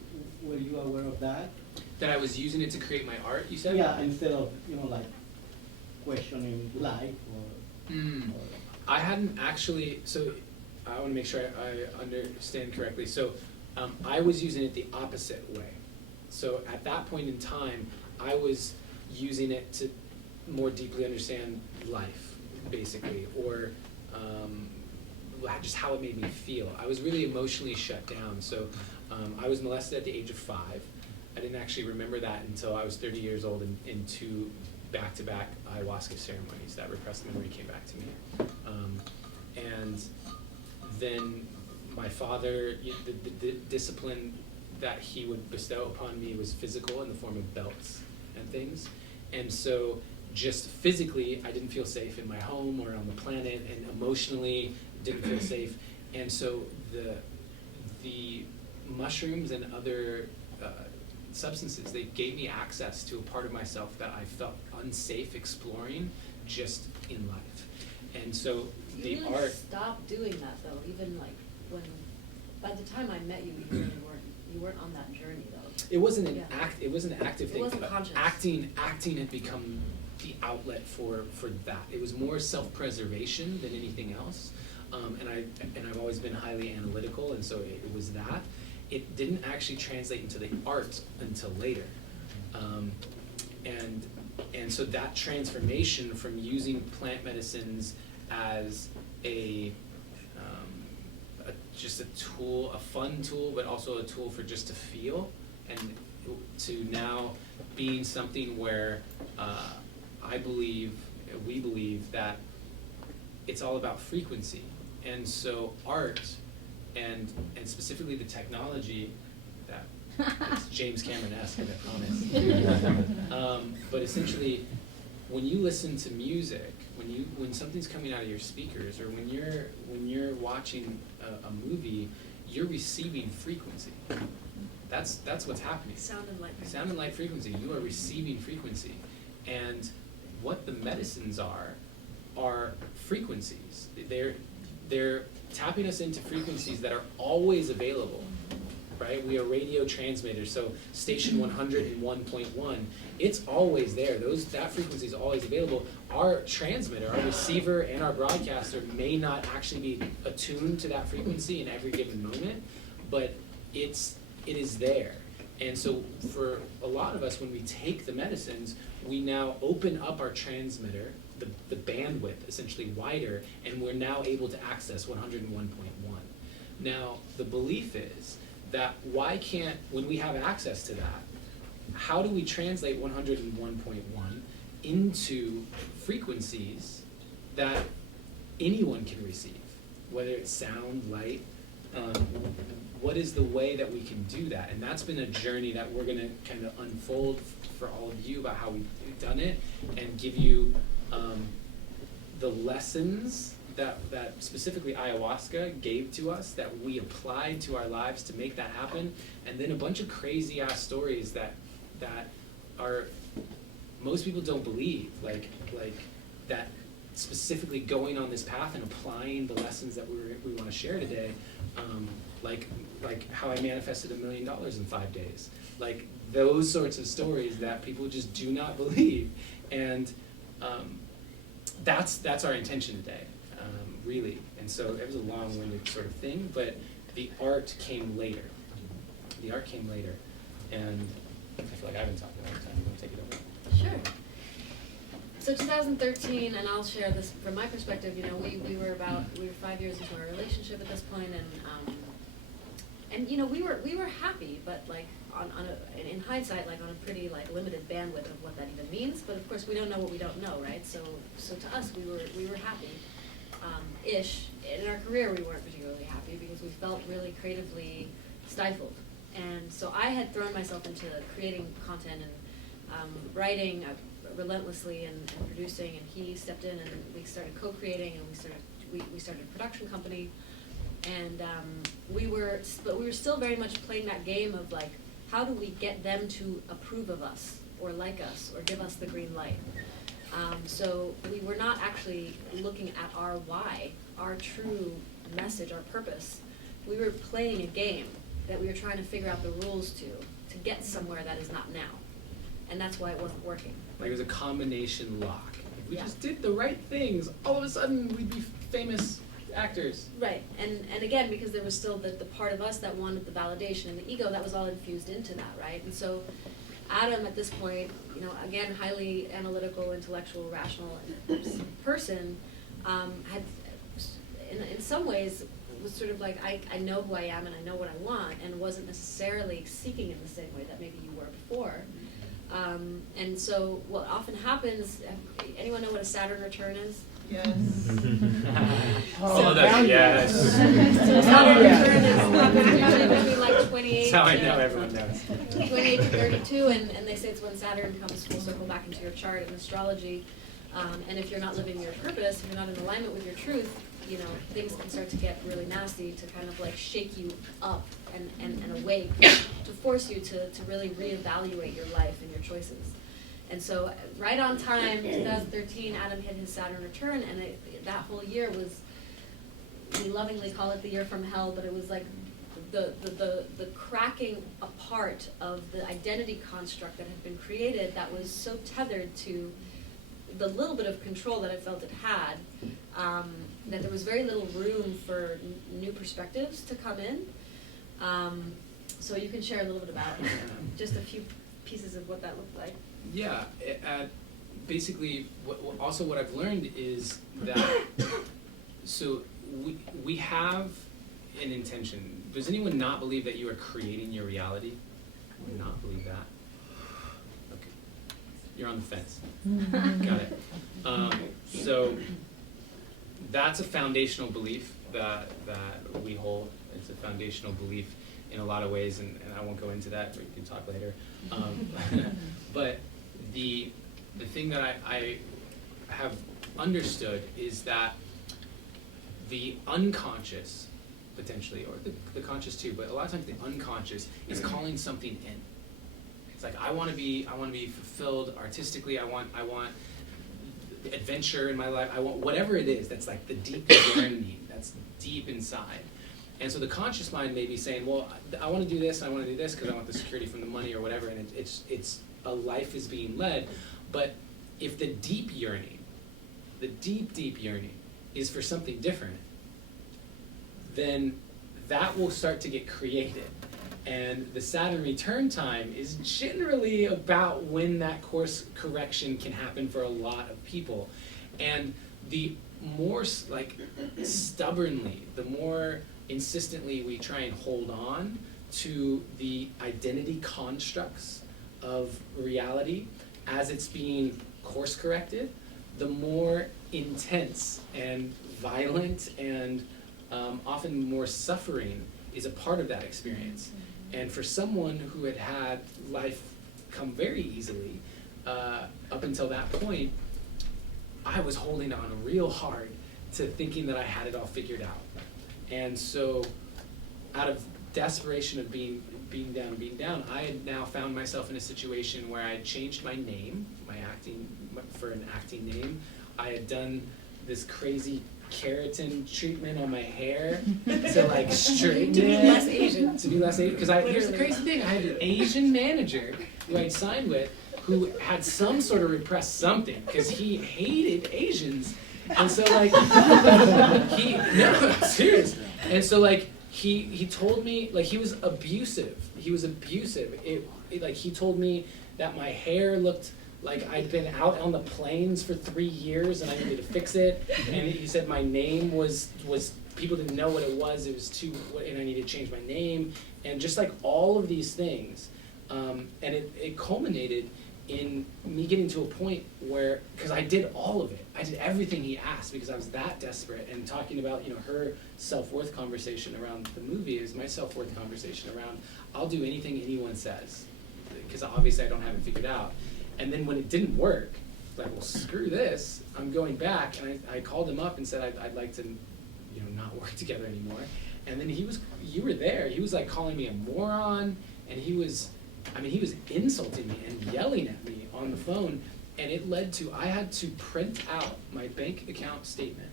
were you aware of that? That I was using it to create my art, you said? Yeah, instead of, like questioning life or I hadn't actually, so I want to make sure I understand correctly. So I was using it the opposite way. So at that point in time, I was using it to more deeply understand life, basically, or just how it made me feel. I was really emotionally shut down. So I was molested at the age of 5. I didn't actually remember that until I was 30 years old in 2 back-to-back ayahuasca ceremonies. That repressed memory came back to me. And then my father, the discipline that he would bestow upon me was physical in the form of belts and things. And so just physically, I didn't feel safe in my home or on the planet, and emotionally didn't feel safe. And so the mushrooms and other substances, they gave me access to a part of myself that I felt unsafe exploring just in life. And so the You really art... stopped doing that though, even like when, by the time I met you, you weren't on that journey though. It wasn't an Yeah. it wasn't an active It thing. wasn't but conscious. Acting had become the outlet for that. It was more self-preservation than anything else. And I've always been highly analytical, and so it was that. It didn't actually translate into the art until later. And so that transformation from using plant medicines as just a tool, a fun tool, but also a tool for just to feel, and to now being something where we believe that it's all about frequency. And so art, and specifically the technology, that it's James Cameron-esque, I promise. But essentially, when you listen to music, when something's coming out of your speakers, or when you're watching a movie, you're receiving frequency. That's what's happening. Sound and light. Sound and light frequency. You are receiving frequency, and what the medicines are frequencies. They're tapping us into frequencies that are always available, right? We are radio transmitters, so station 101.1, it's always there. That frequency is always available. Our transmitter, our receiver, and our broadcaster may not actually be attuned to that frequency in every given moment, but it is there. And so for a lot of us, when we take the medicines, we now open up our transmitter, the bandwidth essentially wider, and we're now able to access 101.1. Now, the belief is that when we have access to that, how do we translate 101.1 into frequencies that anyone can receive, whether it's sound, light? What is the way that we can do that? And that's been a journey that we're gonna kind of unfold for all of you about how we've done it, and give you the lessons that specifically ayahuasca gave to us, that we applied to our lives to make that happen, and then a bunch of crazy ass stories that are, most people don't believe, like that specifically going on this path and applying the lessons that we want to share today, like how I manifested $1 million in 5 days, like those sorts of stories that people just do not believe. And that's our intention today, really. And so it was a long-winded sort of thing, but the art came later. the art came later. And I feel like I've been talking all the time. You want to take it over? Sure. So 2013, and I'll share this from my perspective. You know, we were 5 years into our relationship at this point, and you know, we were happy, but like in hindsight, like on a pretty like limited bandwidth of what that even means. But of course, we don't know what we don't know, right? So to us, we were happy, ish. In our career, we weren't particularly happy because we felt really creatively stifled. And so I had thrown myself into creating content and writing relentlessly and producing, and he stepped in and we started co-creating, and we started a production company, and we were still very much playing that game of like, how do we get them to approve of us or like us or give us the green light? So we were not actually looking at our why, our true message, our purpose. We were playing a game that we were trying to figure out the rules to get somewhere that is not now. And that's why it wasn't working. Like it was a combination lock. If we Yeah. just did the right things, all of a sudden we'd be famous actors. Right, and again, because there was still the part of us that wanted the validation and the ego, that was all infused into that, right? And so Adam, at this point, you know, again, highly analytical, intellectual, rational person, had, in some ways, was sort of like, I know who I am and I know what I want, and wasn't necessarily seeking in the same way that maybe you were before. And so what often happens, anyone know what a Saturn return is? Yes. All of that, yes. So Saturn return is usually between like 28 That's how I to know everyone knows. 28 to 32, and they say it's when Saturn comes full circle back into your chart in astrology. And if you're not living your purpose, if you're not in alignment with your truth, you know, things can start to get really nasty, to kind of like shake you up and awake, to force you to really reevaluate your life and your choices. And so right on time, 2013, Adam hit his Saturn return, and that whole year was, we lovingly call it the year from hell, but it was like the cracking apart of the identity construct that had been created that was so tethered to the little bit of control that I felt it had, that there was very little room for new perspectives to come in. So you can share a little bit about just a few pieces of what that looked like. Yeah, basically, what I've learned is that, so we have an intention. Does anyone not believe that you are creating your reality? Anyone not believe that? Okay, you're on the fence. Got it. So that's a foundational belief that we hold. It's a foundational belief in a lot of ways, and I won't go into that, but you can talk later. But the thing that I have understood is that the unconscious, potentially, or the conscious too, but a lot of times the unconscious is calling something in. It's like, I want to be fulfilled artistically. I want adventure in my life. I want whatever it is that's like the deep yearning that's deep inside. And so the conscious mind may be saying, well, I want to do this, and I want to do this because I want the security from the money or whatever, and it's a life is being led. But if the deep yearning, the deep yearning is for something different, then that will start to get created. And the Saturn return time is generally about when that course correction can happen for a lot of people. And the more like stubbornly, the more insistently we try and hold on to the identity constructs of reality as it's being course corrected, the more intense and violent and often more suffering is a part of that experience. And for someone who had had life come very easily up until that point, I was holding on real hard to thinking that I had it all figured out. And so out of desperation of being down, I had now found myself in a situation where I had changed my name, for an acting name. I had done this crazy keratin treatment on my hair to like straighten To be less Asian. To be less Asian. Because here's the crazy thing, I had an Asian manager who I'd signed with who had some sort of repressed something because he hated Asians. And so like, no, I'm serious. And so like, he told me, like, he was abusive. Like, he told me that my hair looked like I'd been out on the plains for 3 years and I needed to fix it. And he said my name was people didn't know what it was and I needed to change my name. And just like all of these things. And it culminated in me getting to a point where, because I did all of it. I did everything he asked because I was that desperate. And talking about, her self-worth conversation around the movie is my self-worth conversation around, I'll do anything anyone says. Because obviously I don't have it figured out. And then when it didn't work, like, well, screw this, I'm going back. And I called him up and said I'd like to, not work together anymore. And then you were there. He was like calling me a moron, and he was insulting me and yelling at me on the phone. And it led to, I had to print out my bank account statement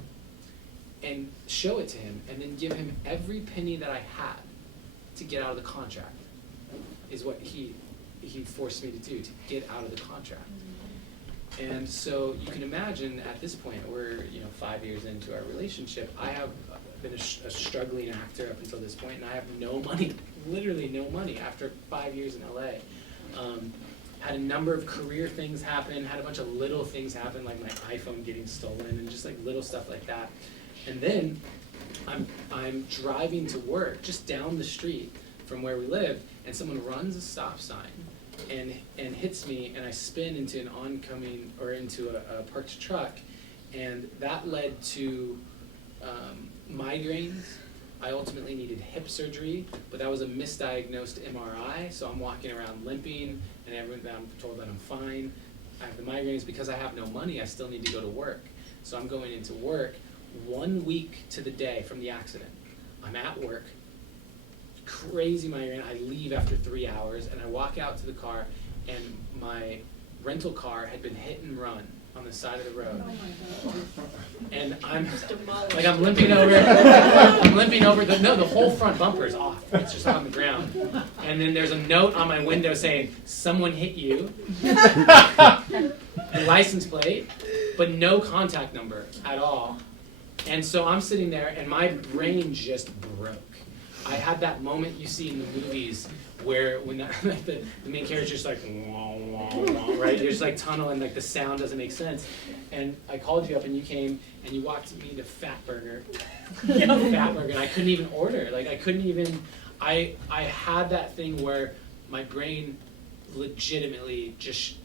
and show it to him, and then give him every penny that I had to get out of the contract, is what he forced me to do, to get out of the contract. And so you can imagine at this point, we're 5 years into our relationship, I have been a struggling actor up until this point, and I have no money, literally no money after 5 years in LA. Had a number of career things happen, had a bunch of little things happen, like my iPhone getting stolen and just like little stuff like that. And then I'm driving to work just down the street from where we live, and someone runs a stop sign and hits me, and I spin into an oncoming, or into a parked truck, and that led to migraines. I ultimately needed hip surgery, but that was a misdiagnosed MRI, so I'm walking around limping, and I'm told that I'm fine. I have the migraines. Because I have no money, I still need to go to work. So I'm going into work 1 week to the day from the accident. I'm at work, crazy migraine. I leave after 3 hours, and I walk out to the car, and my rental car had been hit and run on the side of the road. Oh my God. And I'm limping over, the whole front bumper is off. It's just on the ground. And then there's a note on my window saying, someone hit you. The license plate, but no contact number at all. And so I'm sitting there, and my brain just broke. I had that moment you see in the movies where when the main character's just like, wah, wah, wah, right? You're just like tunnel, and like the sound doesn't make sense. And I called you up, and you came, and you walked me to Fatburger. Fatburger, and I couldn't even order. Like, I couldn't even, I had that thing where my brain legitimately just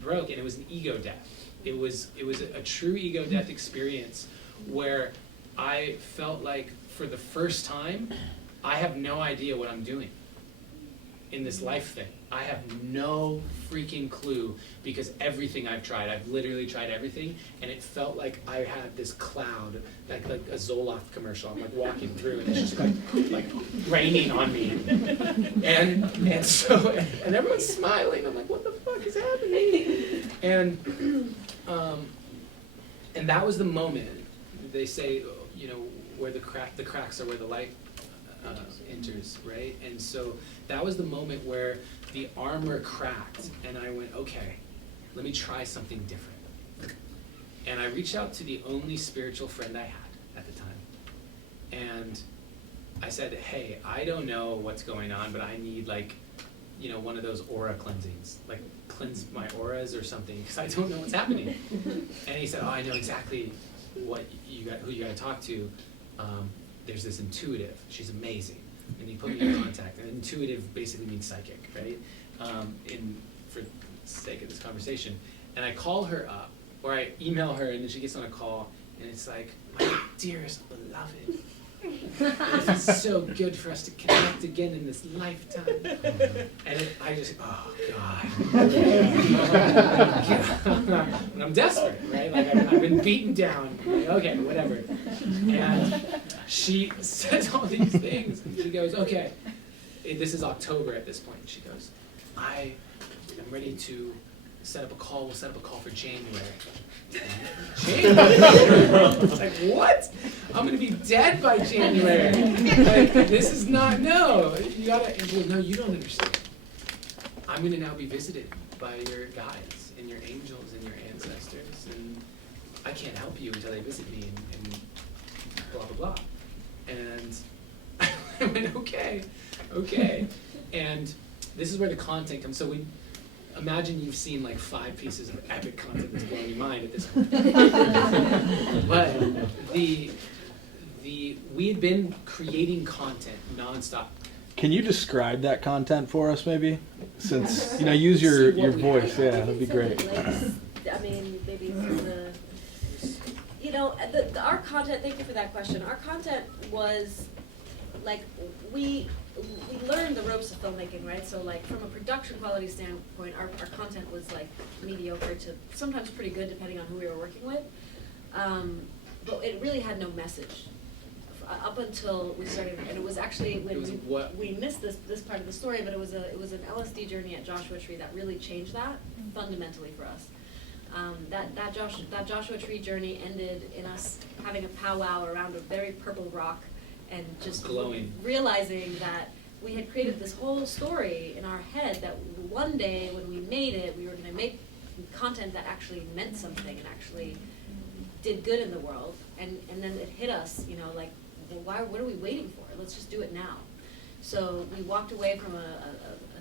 broke, and it was an ego death. It was a true ego death experience where I felt like, for the first time, I have no idea what I'm doing in this life thing. I have no freaking clue, because everything I've tried, I've literally tried everything, and it felt like I had this cloud, like a Zoloft commercial. I'm like walking through, and it's just like raining on me, and so everyone's smiling. I'm like, what the fuck is happening? And that was the moment. They say, where the cracks are where the light enters, right? And so that was the moment where the armor cracked, and I went, okay, let me try something different. And I reached out to the only spiritual friend I had at the time, and I said, hey, I don't know what's going on, but I need one of those aura cleansings, like cleanse my auras or something, because I don't know what's happening. And he said, oh, I know exactly who you got to talk to. There's this intuitive, she's amazing, and he put me in contact. And intuitive basically means psychic, right? For the sake of this conversation. And I call her up, or I email her, and then she gets on a call, and it's like, my dearest beloved, it is so good for us to connect again in this lifetime. And I just, oh God. And I'm desperate, right? Like I've been beaten down. I'm like, okay, whatever. And she says all these things. And she goes, okay, this is October at this point. She goes, I am ready to set up a call. We'll set up a call for January. January? Like, what? I'm going to be dead by January. Like, this is not, no. You gotta, well, no, you don't understand. I'm going to now be visited by your guides and your angels and your ancestors, and I can't help you until they visit me, and blah, blah, blah. And I went, okay. And this is where the content comes. So imagine you've seen like 5 pieces of epic content that's blowing your mind at this point. But we had been creating content nonstop. Can you describe that content for us, maybe? Since use your voice, yeah, that'd be great. I mean, maybe our content. Thank you for that question. Our content was like we learned the ropes of filmmaking, right? So like from a production quality standpoint, our content was like mediocre to sometimes pretty good, depending on who we were working with. But it really had no message up until we started, and it was actually when we missed this part of the story, but it was an LSD journey at Joshua Tree that really changed that fundamentally for us. That Joshua Tree journey ended in us having a powwow around a very purple rock and just glowing, realizing that we had created this whole story in our head that one day when we made it, we were going to make content that actually meant something and actually did good in the world. And then it hit us, like, well, what are we waiting for? Let's just do it now. So we walked away from a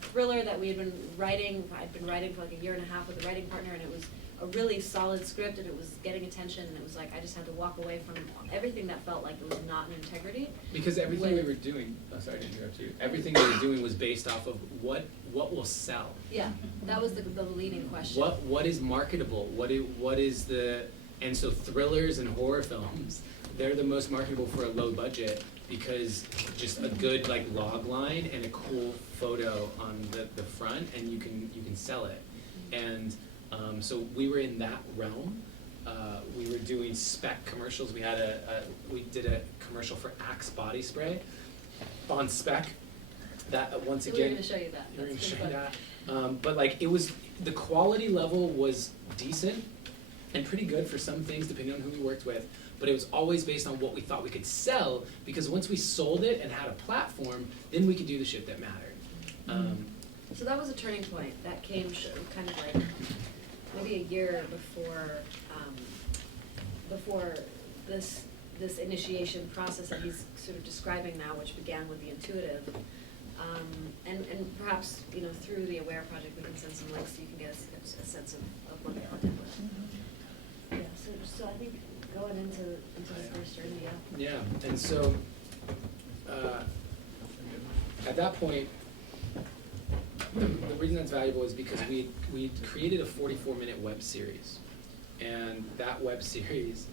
thriller that we had been writing. I'd been writing for like a year and a half with a writing partner, and it was a really solid script, and it was getting attention, and it was like I just had to walk away from everything that felt like it was not in integrity. Because everything we were doing, sorry to interrupt you, everything we were doing was based off of what will sell. Yeah, that was the leading question. What is marketable? What is the, and so thrillers and horror films, they're the most marketable for a low budget because just a good like log line and a cool photo on the front, and you can sell it. And so we were in that realm. We were doing spec commercials. We did a commercial for Axe body spray on spec. That once again, we're going to show you that. We're going to show you that. But like the quality level was decent and pretty good for some things depending on who we worked with. But it was always based on what we thought we could sell, because once we sold it and had a platform, then we could do the shit that mattered. So that was a turning point that came kind of like maybe a year before this initiation process that he's sort of describing now, which began with the intuitive. And perhaps through the Aware project we can send some links so you can get a sense of what the content was. Yeah. So I think going into the first journey, yeah. Yeah, and so at that point, the reason that's valuable is because we created a 44-minute web series, and that web series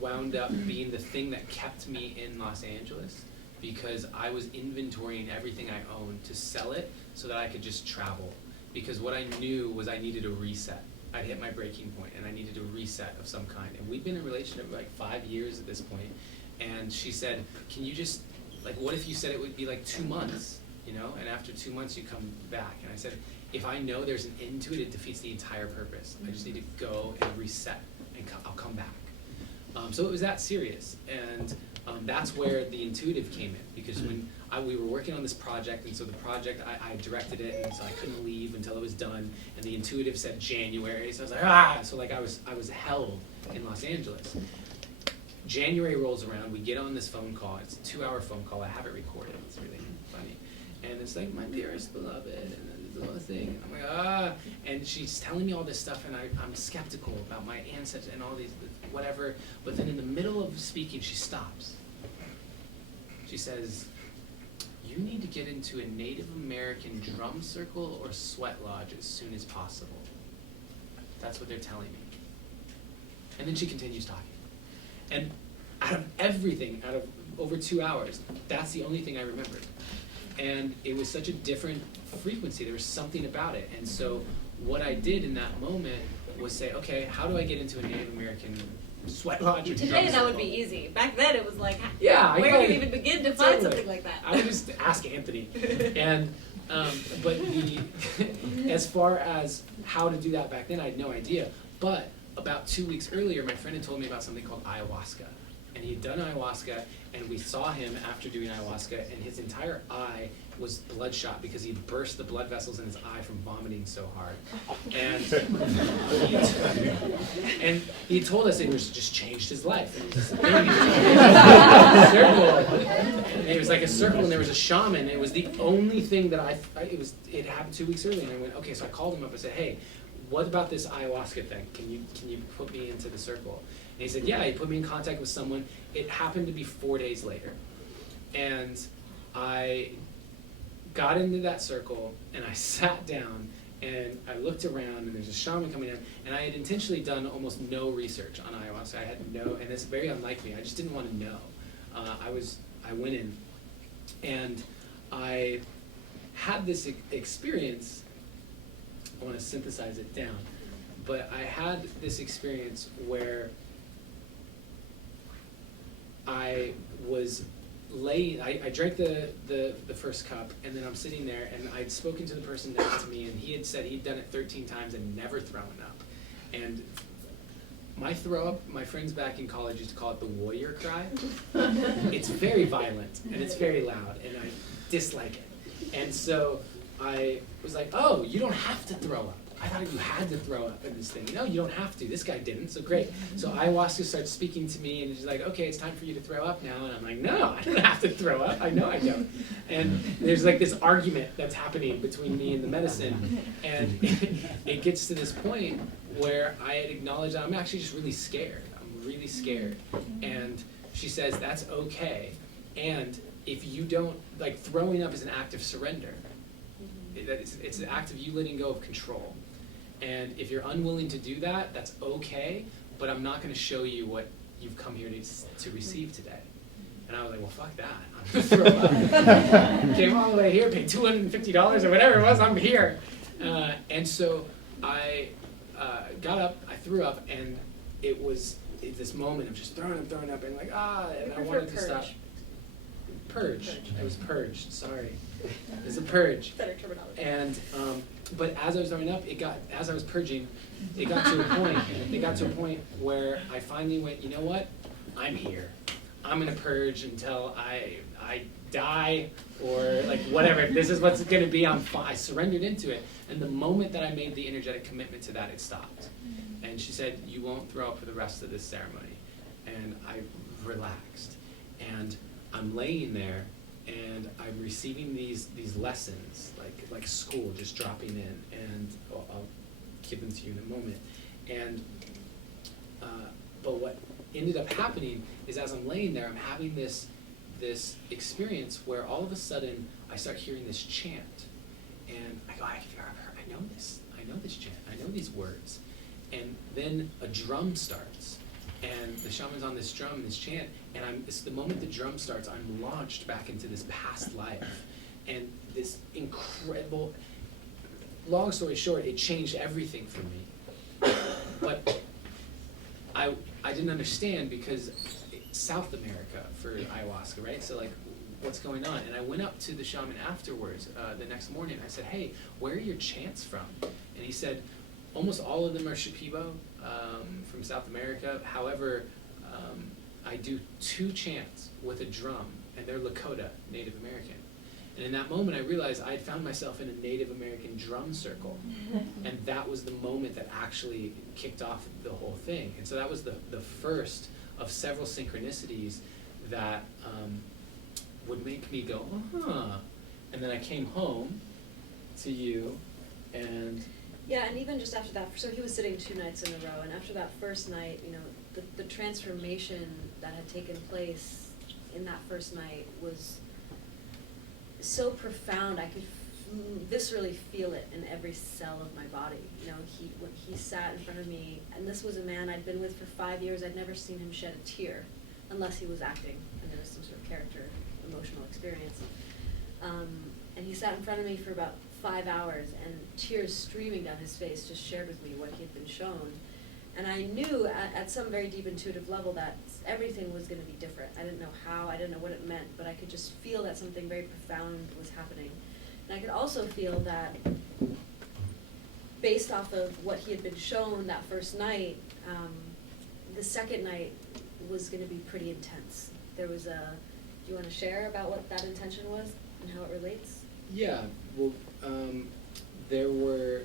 wound up being the thing that kept me in Los Angeles, because I was inventorying everything I owned to sell it so that I could just travel, because what I knew was I needed a reset. I'd hit my breaking point and I needed a reset of some kind. And we'd been in a relationship for like 5 years at this point. And she said, can you just, like, what if you said it would be like 2 months, and after 2 months you come back? And I said, if I know there's an end to it, it defeats the entire purpose. I just need to go and reset and I'll come back. So it was that serious. And that's where the intuitive came in, because when we were working on this project, and so the project, I directed it, and so I couldn't leave until it was done, and the intuitive said January, so I was like, so like I was held in Los Angeles. January rolls around, we get on this phone call, it's a 2-hour phone call, I have it recorded, it's really funny, and it's like, my dearest beloved, and this whole thing, I'm like, and she's telling me all this stuff, and I'm skeptical about my ancestors and all these, whatever, but then in the middle of speaking, she stops. She says, you need to get into a Native American drum circle or sweat lodge as soon as possible. That's what they're telling me. And then she continues talking. And out of everything, out of over 2 hours, that's the only thing I remembered. And it was such a different frequency. There was something about it. And so what I did in that moment was say, okay, how do I get into a Native American sweat lodge or drum Today that circle? would be easy. Back then it was like, yeah, where do you even begin to find something like that? I would just ask Anthony. And but as far as how to do that back then, I had no idea. But about 2 weeks earlier, my friend had told me about something called ayahuasca. And he'd done ayahuasca, and we saw him after doing ayahuasca, and his entire eye was bloodshot because he burst the blood vessels in his eye from vomiting so hard. And he told us it was just changed his life. And like a circle, and there was a shaman. And it was the only thing that it happened 2 weeks earlier, and I went, okay. So I called him up. I said, hey, what about this ayahuasca thing? Can you put me into the circle? And he said, yeah. He put me in contact with someone. It happened to be 4 days later, and I got into that circle, and I sat down, and I looked around, and there's a shaman coming in, and I had intentionally done almost no research on ayahuasca. I had no, and it's very unlike me. I just didn't want to know. I went in, and I had this experience. I want to synthesize it down, but I had this experience where I was I drank the first cup, and then I'm sitting there, and I'd spoken to the person next to me, and he had said he'd done it 13 times and never thrown up. And my throw up, my friends back in college used to call it the warrior cry. It's very violent, and it's very loud, and I dislike it. And so I was like, oh, you don't have to throw up. I thought you had to throw up in this thing. No, you don't have to. This guy didn't, so great. So ayahuasca starts speaking to me, and she's like, okay, it's time for you to throw up now. And I'm like, no, I don't have to throw up. I know I don't. And there's like this argument that's happening between me and the medicine. And it gets to this point where I had acknowledged that I'm actually just really scared. I'm really scared. And she says, that's okay. And if you don't, like, throwing up is an act of surrender. It's an act of you letting go of control. And if you're unwilling to do that, that's okay, but I'm not going to show you what you've come here to receive today. And I was like, well, fuck that. I'm going to throw up. Came all the way here, paid $250 or whatever it was, I'm here. And so I got up, I threw up, and it was this moment of just throwing up, and like, and I wanted to stop. Purge. I was purged, sorry. It was a purge. Better terminology. And but as I was throwing up, as I was purging, it got to a point where I finally went, you know what? I'm here. I'm gonna purge until I die, or like whatever. This is what's gonna be. I surrendered into it, and the moment that I made the energetic commitment to that, it stopped. And she said, you won't throw up for the rest of this ceremony. And I relaxed, and I'm laying there, and I'm receiving these lessons, like school, just dropping in, and I'll give them to you in a moment. And but what ended up happening is, as I'm laying there, I'm having this experience where all of a sudden I start hearing this chant, and I go, I know this chant, I know these words, and then a drum starts. And the shaman's on this drum, this chant, and it's the moment the drum starts, I'm launched back into this past life. And this incredible, long story short, it changed everything for me. But I didn't understand, because South America for ayahuasca, right? So like, what's going on? And I went up to the shaman afterwards, the next morning, I said, hey, where are your chants from? And he said, almost all of them are Shipibo, from South America. However, I do 2 chants with a drum, and they're Lakota, Native American. And in that moment, I realized I had found myself in a Native American drum circle. And that was the moment that actually kicked off the whole thing. And so that was the first of several synchronicities that would make me go, And then I came home to you, and Yeah, and even just after that, so he was sitting 2 nights in a row, and after that first night, you know, the transformation that had taken place in that first night was so profound. I could viscerally feel it in every cell of my body. You know, when he sat in front of me, and this was a man I'd been with for 5 years. I'd never seen him shed a tear, unless he was acting, and there was some sort of character, emotional experience. And he sat in front of me for about 5 hours, and tears streaming down his face, just shared with me what he had been shown. And I knew at some very deep intuitive level that everything was going to be different. I didn't know how, I didn't know what it meant, but I could just feel that something very profound was happening. And I could also feel that, based off of what he had been shown that first night, the second night was going to be pretty intense. There was do you want to share about what that intention was and how it relates? Yeah, well, there were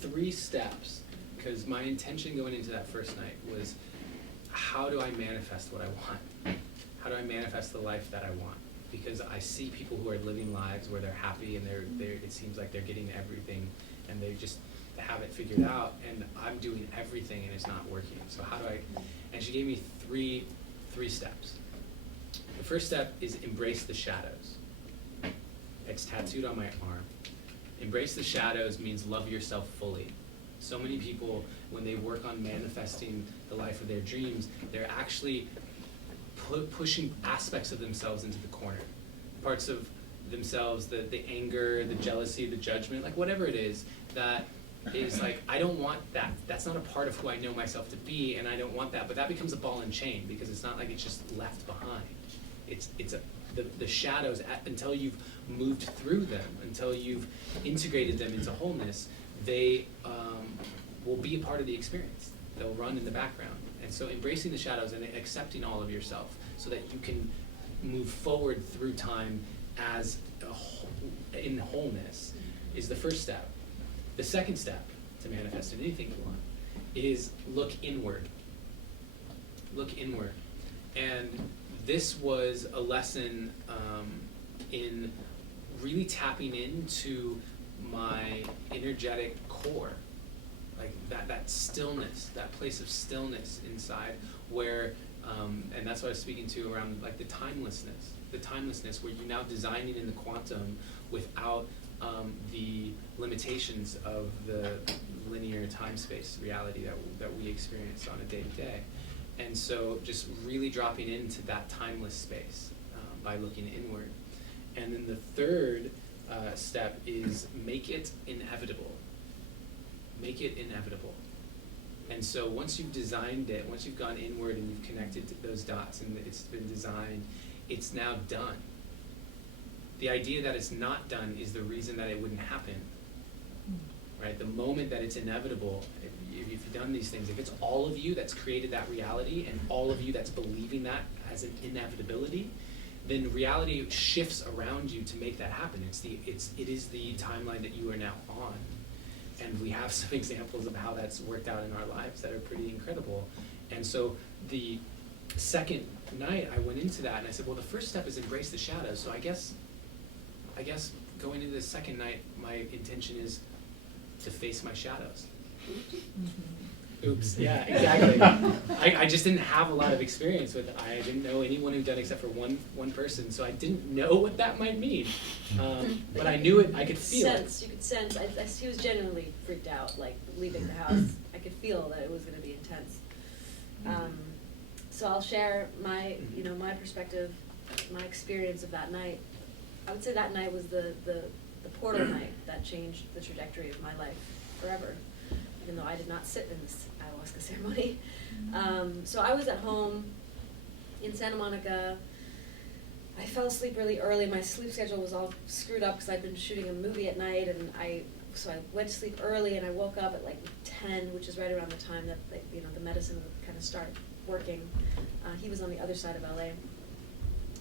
3 steps, because my intention going into that first night was, how do I manifest what I want? How do I manifest the life that I want? because I see people who are living lives where they're happy and they're it seems like they're getting everything and they just have it figured out, and I'm doing everything and it's not working. So how do I? And she gave me three steps. The first step is embrace the shadows. It's tattooed on my arm. Embrace the shadows means love yourself fully. So many people, when they work on manifesting the life of their dreams, they're actually pushing aspects of themselves into the corner. Parts of themselves, the anger, the jealousy, the judgment, like whatever it is, that is like, I don't want that. That's not a part of who I know myself to be, and I don't want that. But that becomes a ball and chain, because it's not like it's just left behind. The shadows, until you've moved through them, until you've integrated them into wholeness, they will be a part of the experience. They'll run in the background. And so embracing the shadows and accepting all of yourself so that you can move forward through time as in wholeness is the first step. The second step to manifest in anything you want is look inward. Look inward. And this was a lesson in really tapping into my energetic core, like that stillness, that place of stillness inside, where, and that's what I was speaking to around like the timelessness where you're now designing in the quantum without the limitations of the linear time-space reality that we experience on a day-to-day. And so just really dropping into that timeless space by looking inward. And then the third step is make it inevitable. Make it inevitable. And so once you've designed it, once you've gone inward and you've connected to those dots and it's been designed, it's now done. The idea that it's not done is the reason that it wouldn't happen. Right? The moment that it's inevitable, if you've done these things, if it's all of you that's created that reality and all of you that's believing that as an inevitability, then reality shifts around you to make that happen. It is the timeline that you are now on. And we have some examples of how that's worked out in our lives that are pretty incredible. And so the second night I went into that and I said, well, the first step is embrace the shadows. So I guess going into the second night, my intention is to face my shadows. Oops, yeah, exactly. I just didn't have a lot of experience with it. I didn't know anyone who'd done it except for one person, so I didn't know what that might mean. But I knew it, I could feel it. You could sense, he was genuinely freaked out, like leaving the house. I could feel that it was going to be intense. So I'll share my perspective, my experience of that night. I would say that night was the portal night that changed the trajectory of my life forever, even though I did not sit in this ayahuasca ceremony. So I was at home in Santa Monica. I fell asleep really early. My sleep schedule was all screwed up because I'd been shooting a movie at night, and so I went to sleep early, and I woke up at like 10, which is right around the time that the medicine would kind of start working. He was on the other side of LA.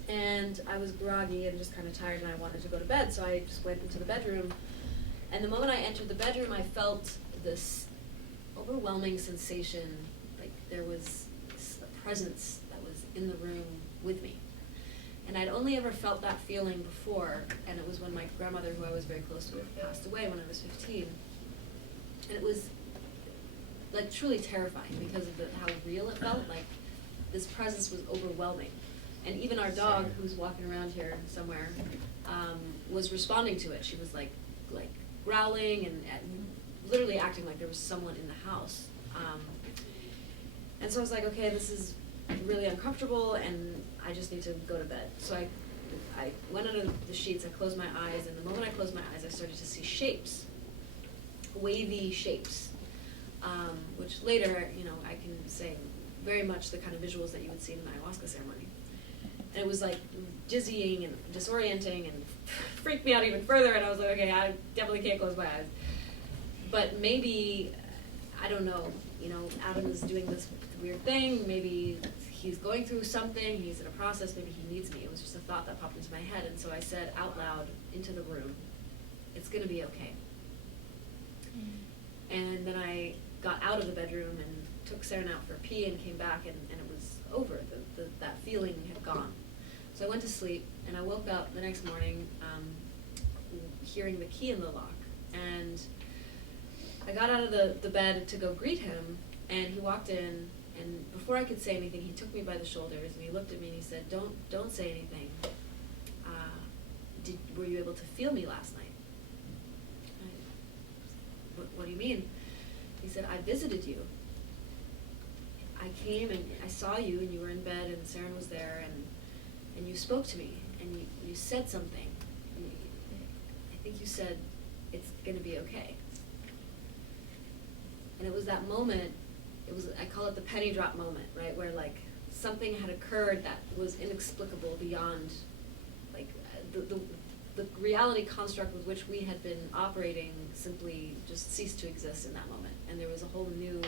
And I was groggy and just kind of tired, and I wanted to go to bed, so I just went into the bedroom. And the moment I entered the bedroom, I felt this overwhelming sensation, like there was a presence that was in the room with me. And I'd only ever felt that feeling before, and it was when my grandmother, who I was very close to, passed away when I was 15. And it was like truly terrifying because of how real it felt. Like this presence was overwhelming. And even our dog, who's walking around here somewhere, was responding to it. She was like growling and literally acting like there was someone in the house. And so I was like, okay, this is really uncomfortable, and I just need to go to bed. So I went under the sheets, I closed my eyes, and the moment I closed my eyes, I started to see shapes, wavy shapes, which later, I can say very much the kind of visuals that you would see in an ayahuasca ceremony. And it was like dizzying and disorienting and freaked me out even further, and I was like, okay, I definitely can't close my eyes. But maybe, I don't know, Adam is doing this weird thing, maybe he's going through something, he's in a process, maybe he needs me. It was just a thought that popped into my head, and so I said out loud into the room, it's gonna be okay. And then I got out of the bedroom and took Saren out for a pee and came back, and it was over. That feeling had gone. So I went to sleep, and I woke up the next morning hearing the key in the lock. And I got out of the bed to go greet him, and he walked in, and before I could say anything, he took me by the shoulders, and he looked at me and he said, don't say anything. Were you able to feel me last night? What do you mean? He said, I visited you. I came and I saw you, and you were in bed, and Saren was there, and you spoke to me, and you said something. I think you said, it's gonna be okay. And it was that moment, I call it the penny drop moment, right? Where like something had occurred that was inexplicable beyond like the reality construct with which we had been operating simply just ceased to exist in that moment. And there was a whole new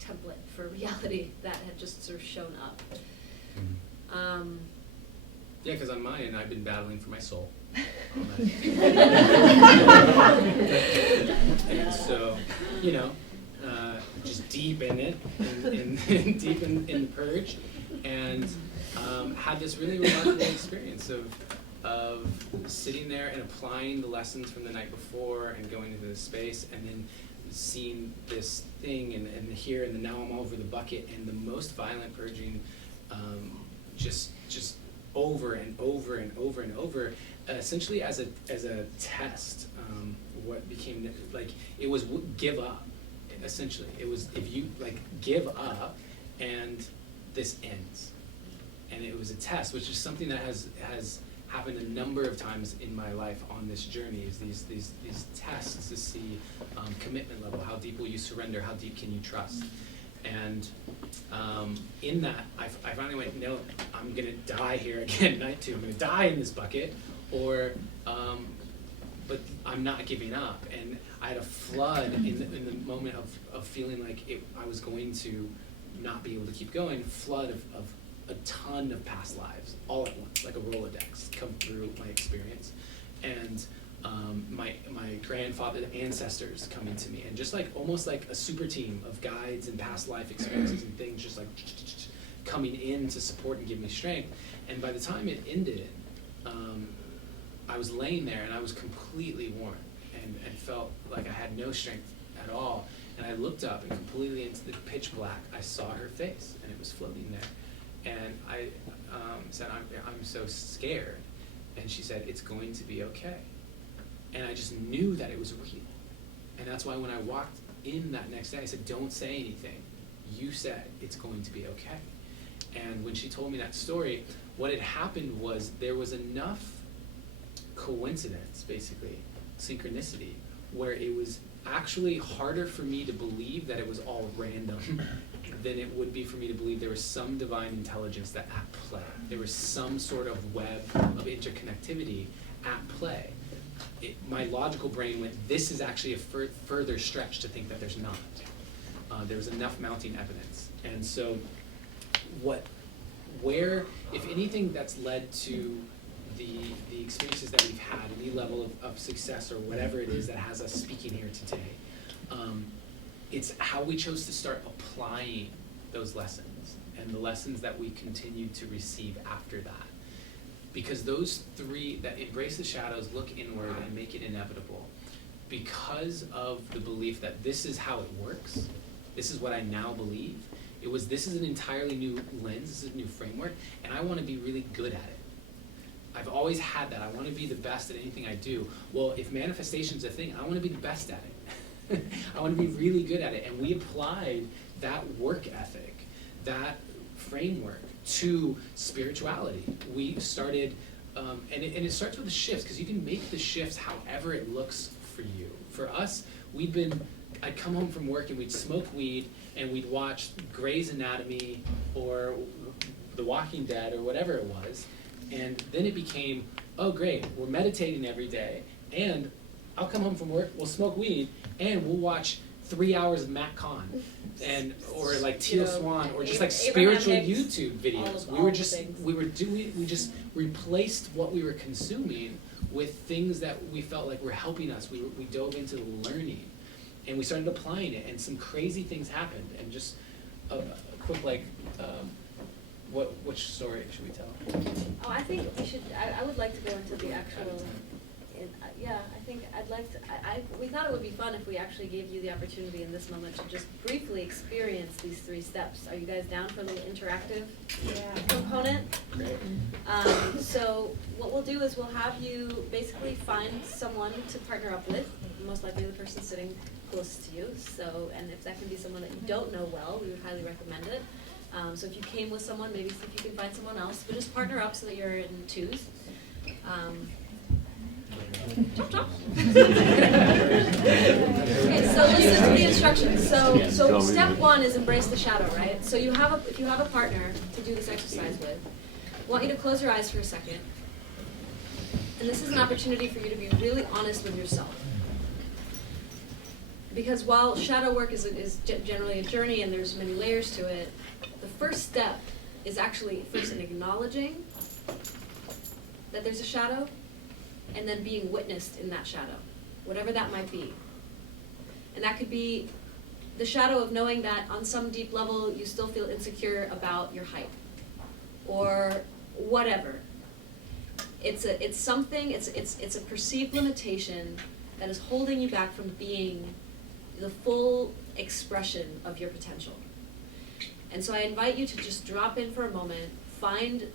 template for reality that had just sort of shown up. Yeah, because on my end, I've been battling for my soul. And so, you know, just deep in it, deep in the purge, and had this really remarkable experience of sitting there and applying the lessons from the night before and going into the space, and then seeing this thing and here, and then now I'm all over the bucket, and the most violent purging, just over and over and over and over, essentially as a test. What became like, it was give up. Essentially, it was, if you like give up, and this ends. And it was a test, which is something that has happened a number of times in my life on this journey, is these tests to see commitment level, how deep will you surrender, how deep can you trust. And in that, I finally went, no, I'm gonna die here again, night two, I'm gonna die in this bucket, or, but I'm not giving up. And I had a flood in the moment of feeling like I was going to not be able to keep going, flood of a ton of past lives, all at once, like a Rolodex, come through my experience. And my grandfather, ancestors coming to me, and just like almost like a super team of guides and past life experiences and things just like coming in to support and give me strength. And by the time it ended, I was laying there and I was completely worn and felt like I had no strength at all. And I looked up, and completely into the pitch black, I saw her face, and it was floating there. And I said, I'm so scared. And she said, it's going to be okay. And I just knew that it was real. And that's why when I walked in that next day, I said, don't say anything. You said it's going to be okay. And when she told me that story, what had happened was there was enough coincidence, basically, synchronicity, where it was actually harder for me to believe that it was all random than it would be for me to believe there was some divine intelligence that at play. There was some sort of web of interconnectivity at play. My logical brain went, this is actually a further stretch to think that there's not. There was enough mounting evidence. And so if anything that's led to the experiences that we've had, any level of success or whatever it is that has us speaking here today, it's how we chose to start applying those lessons and the lessons that we continued to receive after that. Because those three, that embrace the shadows, look inward, and make it inevitable, because of the belief that this is how it works, this is what I now believe, this is an entirely new lens, this is a new framework, and I want to be really good at it. I've always had that. I want to be the best at anything I do. Well, if manifestation's a thing, I want to be the best at it. I want to be really good at it. And we applied that work ethic, that framework, to spirituality. We started, and it starts with the shifts, because you can make the shifts however it looks for you. For us, I'd come home from work and we'd smoke weed and we'd watch Grey's Anatomy or The Walking Dead or whatever it was. And then it became, oh great, we're meditating every day, and I'll come home from work, we'll smoke weed, and we'll watch 3 hours of Matt Kahn, or like Teal Swan, or just like spiritual YouTube videos. We just replaced what we were consuming with things that we felt like were helping us. We dove into the learning, and we started applying it, and some crazy things happened. And just a quick which story should we tell? Oh, think we should, I would like to go into the actual, yeah, I think I'd like to, we thought it would be fun if we actually gave you the opportunity in this moment to just briefly experience these 3 steps. Are you guys down for a little interactive component? So what we'll do is we'll have you basically find someone to partner up with, most likely the person sitting closest to you. So, and if that can be someone that you don't know well, we would highly recommend it. So if you came with someone, maybe see if you can find someone else, but just partner up so that you're in 2s. Chop chop. Okay, so listen to the instructions. So step 1 is embrace the shadow, right? So if you have a partner to do this exercise with, I want you to close your eyes for a second. And this is an opportunity for you to be really honest with yourself. Because while shadow work is generally a journey and there's many layers to it, the first step is actually first in acknowledging that there's a shadow, and then being witnessed in that shadow, whatever that might be. And that could be the shadow of knowing that on some deep level you still feel insecure about your height, or whatever. It's a perceived limitation that is holding you back from being the full expression of your potential. And so I invite you to just drop in for a moment, find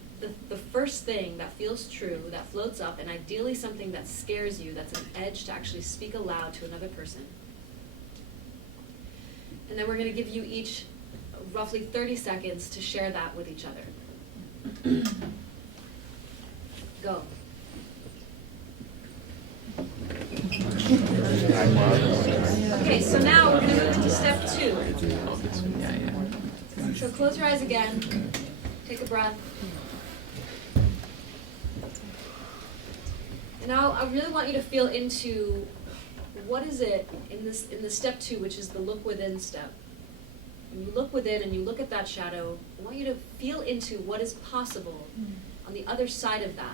the first thing that feels true, that floats up, and ideally something that scares you, that's an edge to actually speak aloud to another person. And then we're going to give you each roughly 30 seconds to share that with each other. Go. Okay, so now we're going to move into step 2. So close your eyes again, take a breath. And now I really want you to feel into what is it in this step 2, which is the look within step. When you look within and you look at that shadow, I want you to feel into what is possible on the other side of that.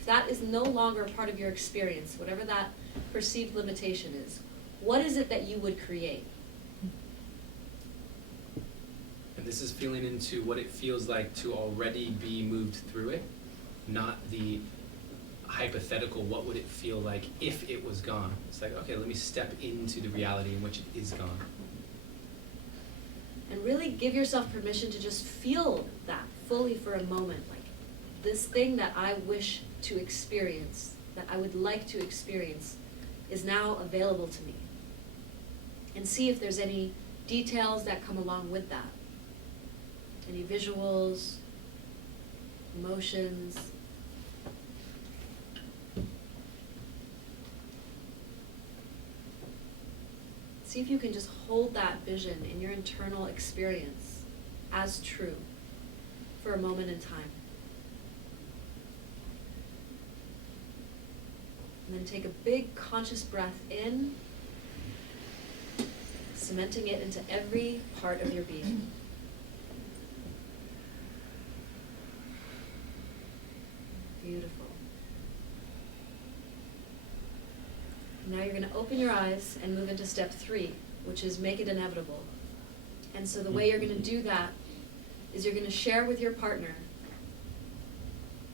If that is no longer part of your experience, whatever that perceived limitation is, what is it that you would create? And this is feeling into what it feels like to already be moved through it, not the hypothetical, what would it feel like if it was gone? It's like, okay, let me step into the reality in which it is gone. And really give yourself permission to just feel that fully for a moment, like this thing that I wish to experience, that I would like to experience, is now available to me. And see if there's any details that come along with that. Any visuals, emotions. See if you can just hold that vision in your internal experience as true for a moment in time. And then take a big conscious breath in, cementing it into every part of your being. Beautiful. Now you're going to open your eyes and move into step 3, which is make it inevitable. And so the way you're going to do that is you're going to share with your partner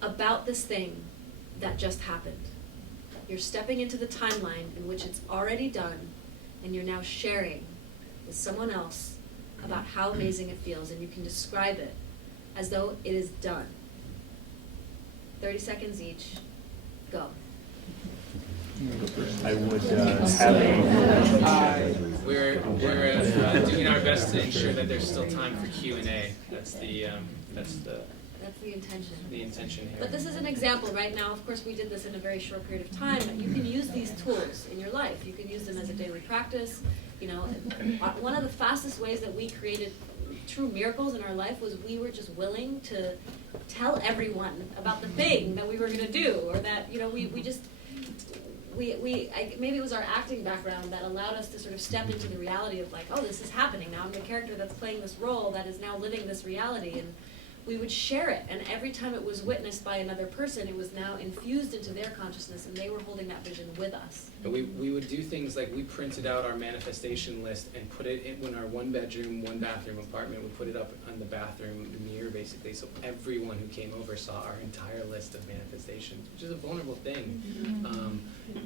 about this thing that just happened. You're stepping into the timeline in which it's already done, and you're now sharing with someone else about how amazing it feels, and you can describe it as though it is done. 30 seconds each. Go. I would have We're doing our best to ensure that there's still time for Q&A. That's the intention. The intention here. But this is an example right now. Of course, we did this in a very short period of time, but you can use these tools in your life. You can use them as a daily practice. You know, one of the fastest ways that we created true miracles in our life was we were just willing to tell everyone about the thing that we were going to do, or that, you know, maybe it was our acting background that allowed us to sort of step into the reality of like, oh, this is happening now. I'm the character that's playing this role that is now living this reality. And we would share it, and every time it was witnessed by another person, it was now infused into their consciousness, and they were holding that vision with us. And we would do things like we printed out our manifestation list and put it in our 1-bedroom, 1-bathroom apartment. We put it up on the bathroom mirror, basically, so everyone who came over saw our entire list of manifestations, which is a vulnerable thing.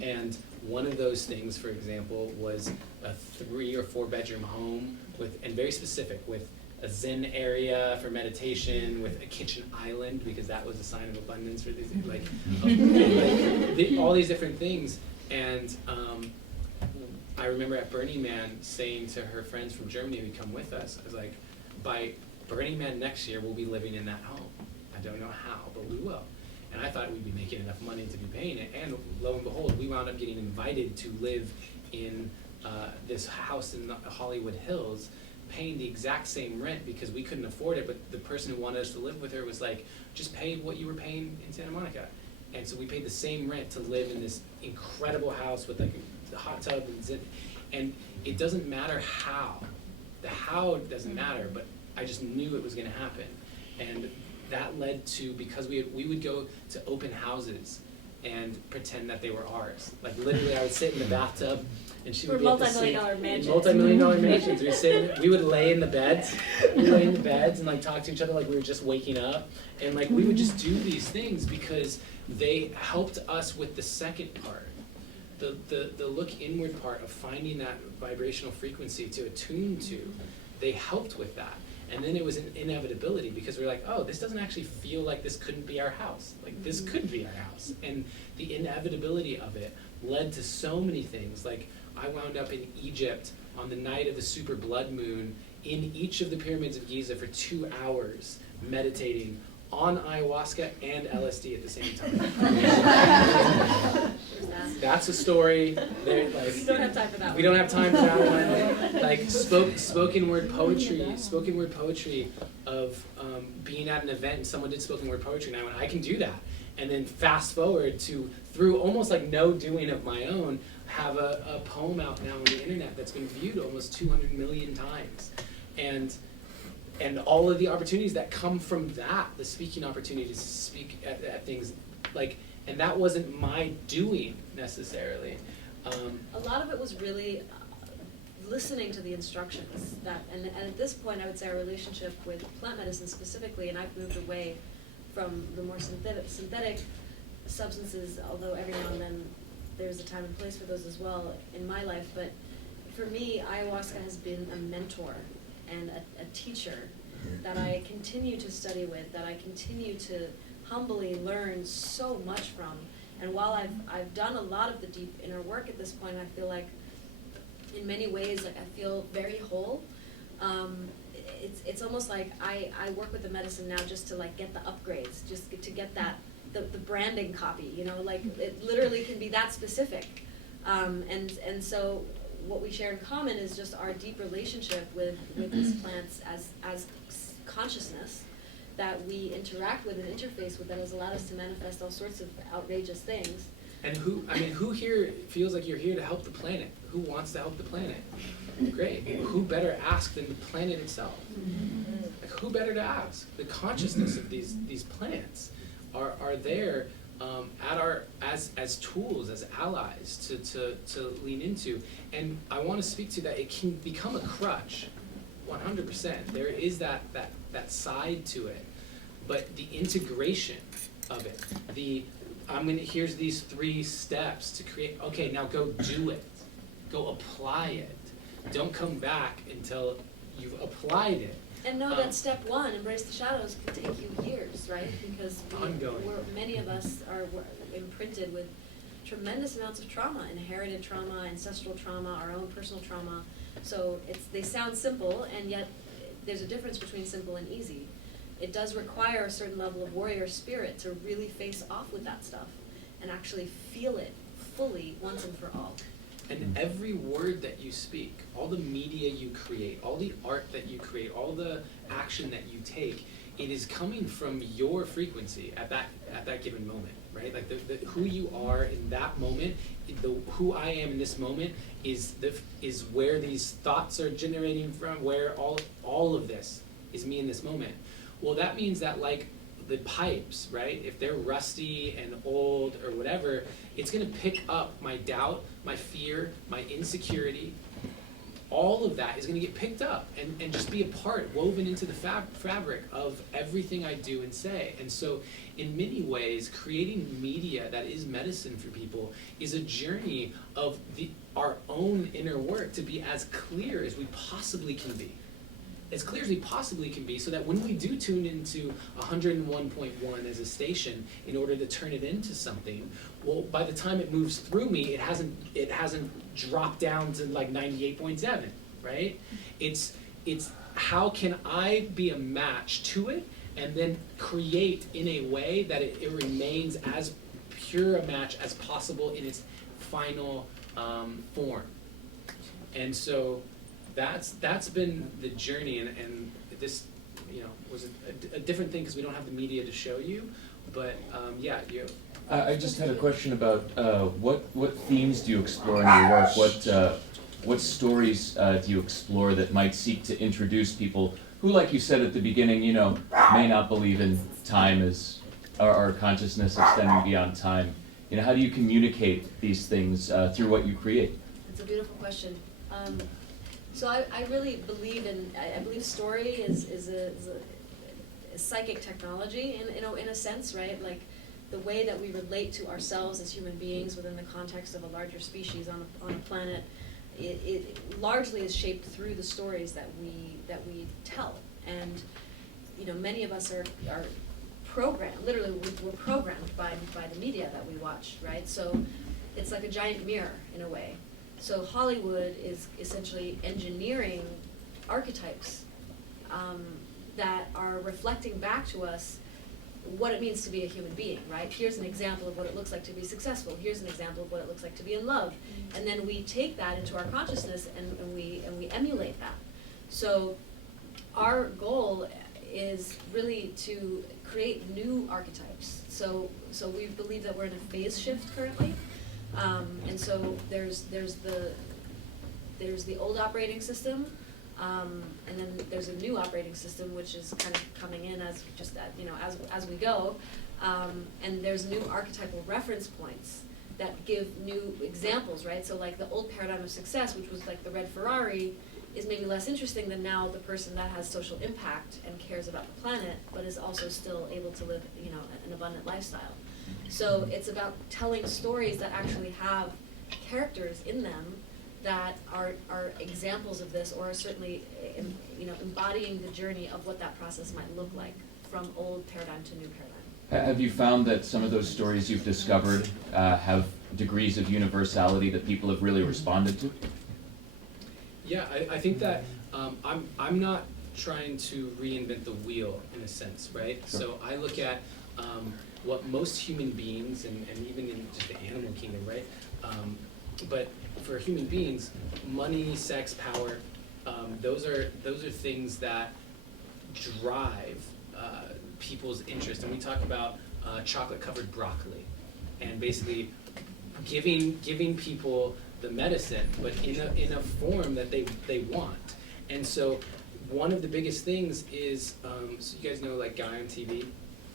And one of those things, for example, was a 3 or 4-bedroom home and very specific, with a Zen area for meditation, with a kitchen island, because that was a sign of abundance for these, all these different things. And I remember at Burning Man saying to her friends from Germany who'd come with us, I was like, by Burning Man next year, we'll be living in that home. I don't know how, but we will. And I thought we'd be making enough money to be paying it. And lo and behold, we wound up getting invited to live in this house in the Hollywood Hills, paying the exact same rent because we couldn't afford it, but the person who wanted us to live with her was like, just pay what you were paying in Santa Monica. And so we paid the same rent to live in this incredible house with like a hot tub and it doesn't matter how. The how doesn't matter, but I just knew it was gonna happen. And that led to, because we would go to open houses and pretend that they were ours. Like literally I would sit in the bathtub and she would be at the sink. Multi-million-dollar mansions. Multi-million-dollar mansions. We would lay in the beds. And like talk to each other like we were just waking up. And like we would just do these things because they helped us with the second part. The look inward part of finding that vibrational frequency to attune to. They helped with that. And then it was an inevitability because we're like, oh, this doesn't actually feel like this couldn't be our house. Like this could be our house. And the inevitability of it led to so many things. Like I wound up in Egypt on the night of the super blood moon in each of the pyramids of Giza for 2 hours meditating on ayahuasca and LSD at the same time. That's a story. We don't have time for that one. We don't have time for that one. Like spoken word poetry of being at an event and someone did spoken word poetry and I went, I can do that. And then fast forward to, through almost like no doing of my own, have a poem out now on the internet that's been viewed almost 200 million times. And all of the opportunities that come from that, the speaking opportunities to speak at things, like, and that wasn't my doing necessarily. A lot of it was really listening to the instructions and at this point I would say our relationship with plant medicine specifically, and I've moved away from the more synthetic substances, although every now and then there's a time and place for those as well in my life, but for me, ayahuasca has been a mentor and a teacher that I continue to study with, that I continue to humbly learn so much from. And while I've done a lot of the deep inner work at this point, I feel like in many ways, like I feel very whole. It's almost like I work with the medicine now just to like get the upgrades, just to get that, the branding copy, you know, like it literally can be that specific. And so what we share in common is just our deep relationship with these plants as consciousness that we interact with and interface with that has allowed us to manifest all sorts of outrageous things. And who here feels like you're here to help the planet? Who wants to help the planet? Great. Who better ask than the planet itself? Like, who better to ask? The consciousness of these plants are there at our as tools, as allies to lean into. And I want to speak to that. It can become a crutch, 100%. There is that side to it, but the integration of it, here's these 3 steps to create. Okay, now go do it. Go apply it. Don't come back until you've applied it. And know that step 1, embrace the shadows, can take you years, right? Because many of us are imprinted with tremendous amounts of trauma, inherited trauma, ancestral trauma, our own personal trauma. So they sound simple, and yet there's a difference between simple and easy. It does require a certain level of warrior spirit to really face off with that stuff and actually feel it fully once and for all. And every word that you speak, all the media you create, all the art that you create, all the action that you take, it is coming from your frequency at that given moment, right? Like who you are in that moment, who I am in this moment is where these thoughts are generating from, where all of this is me in this moment. Well, that means that like the pipes, right? If they're rusty and old or whatever, it's gonna pick up my doubt, my fear, my insecurity. All of that is gonna get picked up and just be a part, woven into the fabric of everything I do and say. And so in many ways, creating media that is medicine for people is a journey of our own inner work to be as clear as we possibly can be. As clear as we possibly can be, so that when we do tune into 101.1 as a station in order to turn it into something, well, by the time it moves through me, it hasn't dropped down to like 98.7, right? It's how can I be a match to it and then create in a way that it remains as pure a match as possible in its final form. And so that's been the journey, and this, you know, was a different thing because we don't have the media to show you, but yeah, you. I just had a question about what themes do you explore in your work? What stories do you explore that might seek to introduce people who, like you said at the beginning, you know, may not believe in time as our consciousness extending beyond time. You know, how do you communicate these things through what you create? It's a beautiful question. So I really believe I believe story is a psychic technology in a sense, right? Like the way that we relate to ourselves as human beings within the context of a larger species on a planet, it largely is shaped through the stories that we tell. And you know, many of us are programmed, literally we're programmed by the media that we watch, right? So it's like a giant mirror in a way. So Hollywood is essentially engineering archetypes that are reflecting back to us what it means to be a human being, right? Here's an example of what it looks like to be successful. Here's an example of what it looks like to be in love. And then we take that into our consciousness and we emulate that. So our goal is really to create new archetypes. So we believe that we're in a phase shift currently. And so there's the old operating system, and then there's a new operating system which is kind of coming in as as we go, and there's new archetypal reference points that give new examples, right? So like the old paradigm of success, which was like the red Ferrari, is maybe less interesting than now the person that has social impact and cares about the planet, but is also still able to live, you know, an abundant lifestyle. So it's about telling stories that actually have characters in them that are examples of this, or are certainly embodying the journey of what that process might look like from old paradigm to new paradigm. Have you found that some of those stories you've discovered have degrees of universality that people have really responded to? Yeah, I think that I'm not trying to reinvent the wheel in a sense, right? Sure. So I look at what most human beings, and even in just the animal kingdom, right? But for human beings, money, sex, power, those are things that drive people's interest. And we talk about chocolate-covered broccoli, and basically giving people the medicine, but in a form that they want. And so one of the biggest things is, so you guys know like Guy on TV?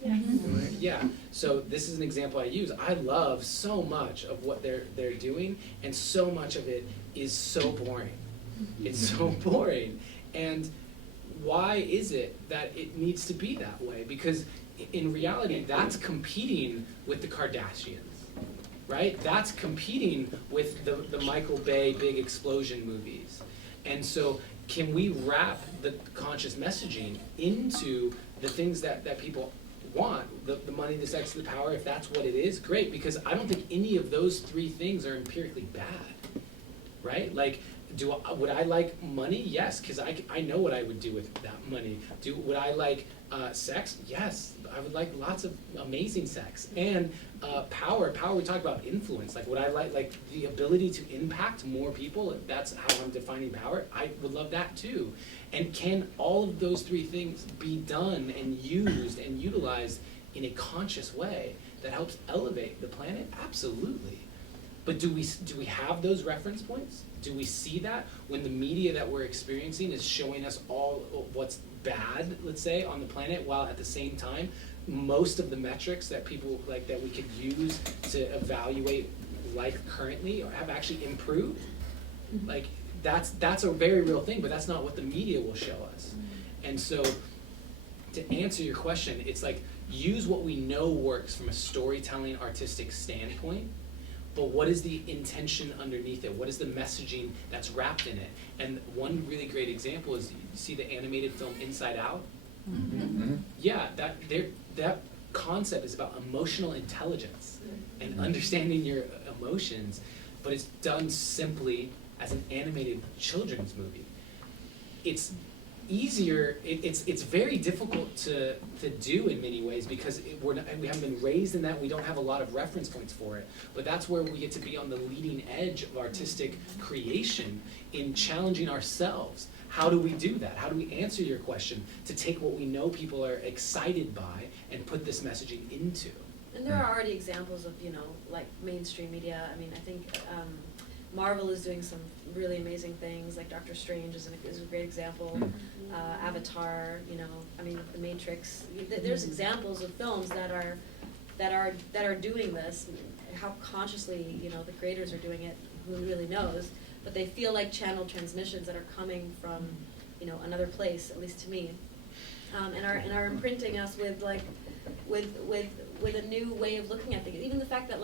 Mm-hmm. Yeah, so this is an example I use. I love so much of what they're doing, and so much of it is so boring. It's so boring. And why is it that it needs to be that way? Because in reality, that's competing with the Kardashians, right? That's competing with the Michael Bay big explosion movies. And so can we wrap the conscious messaging into the things that people want, the money, the sex, the power? If that's what it is, great, because I don't think any of those three things are empirically bad, right? Like, would I like money? Yes, because I know what I would do with that money. Would I like sex? Yes, I would like lots of amazing sex. And power, we talk about influence. Like, would I like the ability to impact more people? If that's how I'm defining power, I would love that too. And can all of those three things be done and used and utilized in a conscious way that helps elevate the planet? Absolutely. But do we have those reference points? Do we see that when the media that we're experiencing is showing us all what's bad, let's say, on the planet, while at the same time, most of the metrics that people like that we could use to evaluate life currently or have actually improved? Like that's a very real thing, but that's not what the media will show us. And so to answer your question, it's like use what we know works from a storytelling artistic standpoint, but what is the intention underneath it? What is the messaging that's wrapped in it? And one really great example is, you see the animated film Inside Out? Mm-hmm. Yeah, that concept is about emotional intelligence and understanding your emotions, but it's done simply as an animated children's movie. It's easier, it's very difficult to do in many ways because we haven't been raised in that, we don't have a lot of reference points for it. But that's where we get to be on the leading edge of artistic creation in challenging ourselves. How do we do that? How do we answer your question to take what we know people are excited by and put this messaging into? And there are already examples of, like mainstream media. I mean, I think Marvel is doing some really amazing things, like Doctor Strange is a great example. Avatar, I mean, The Matrix. There's examples of films that are doing this. How consciously, the creators are doing it, who really knows? But they feel like channel transmissions that are coming from, another place, at least to me, and are imprinting us with a new way of looking at things. Even the fact that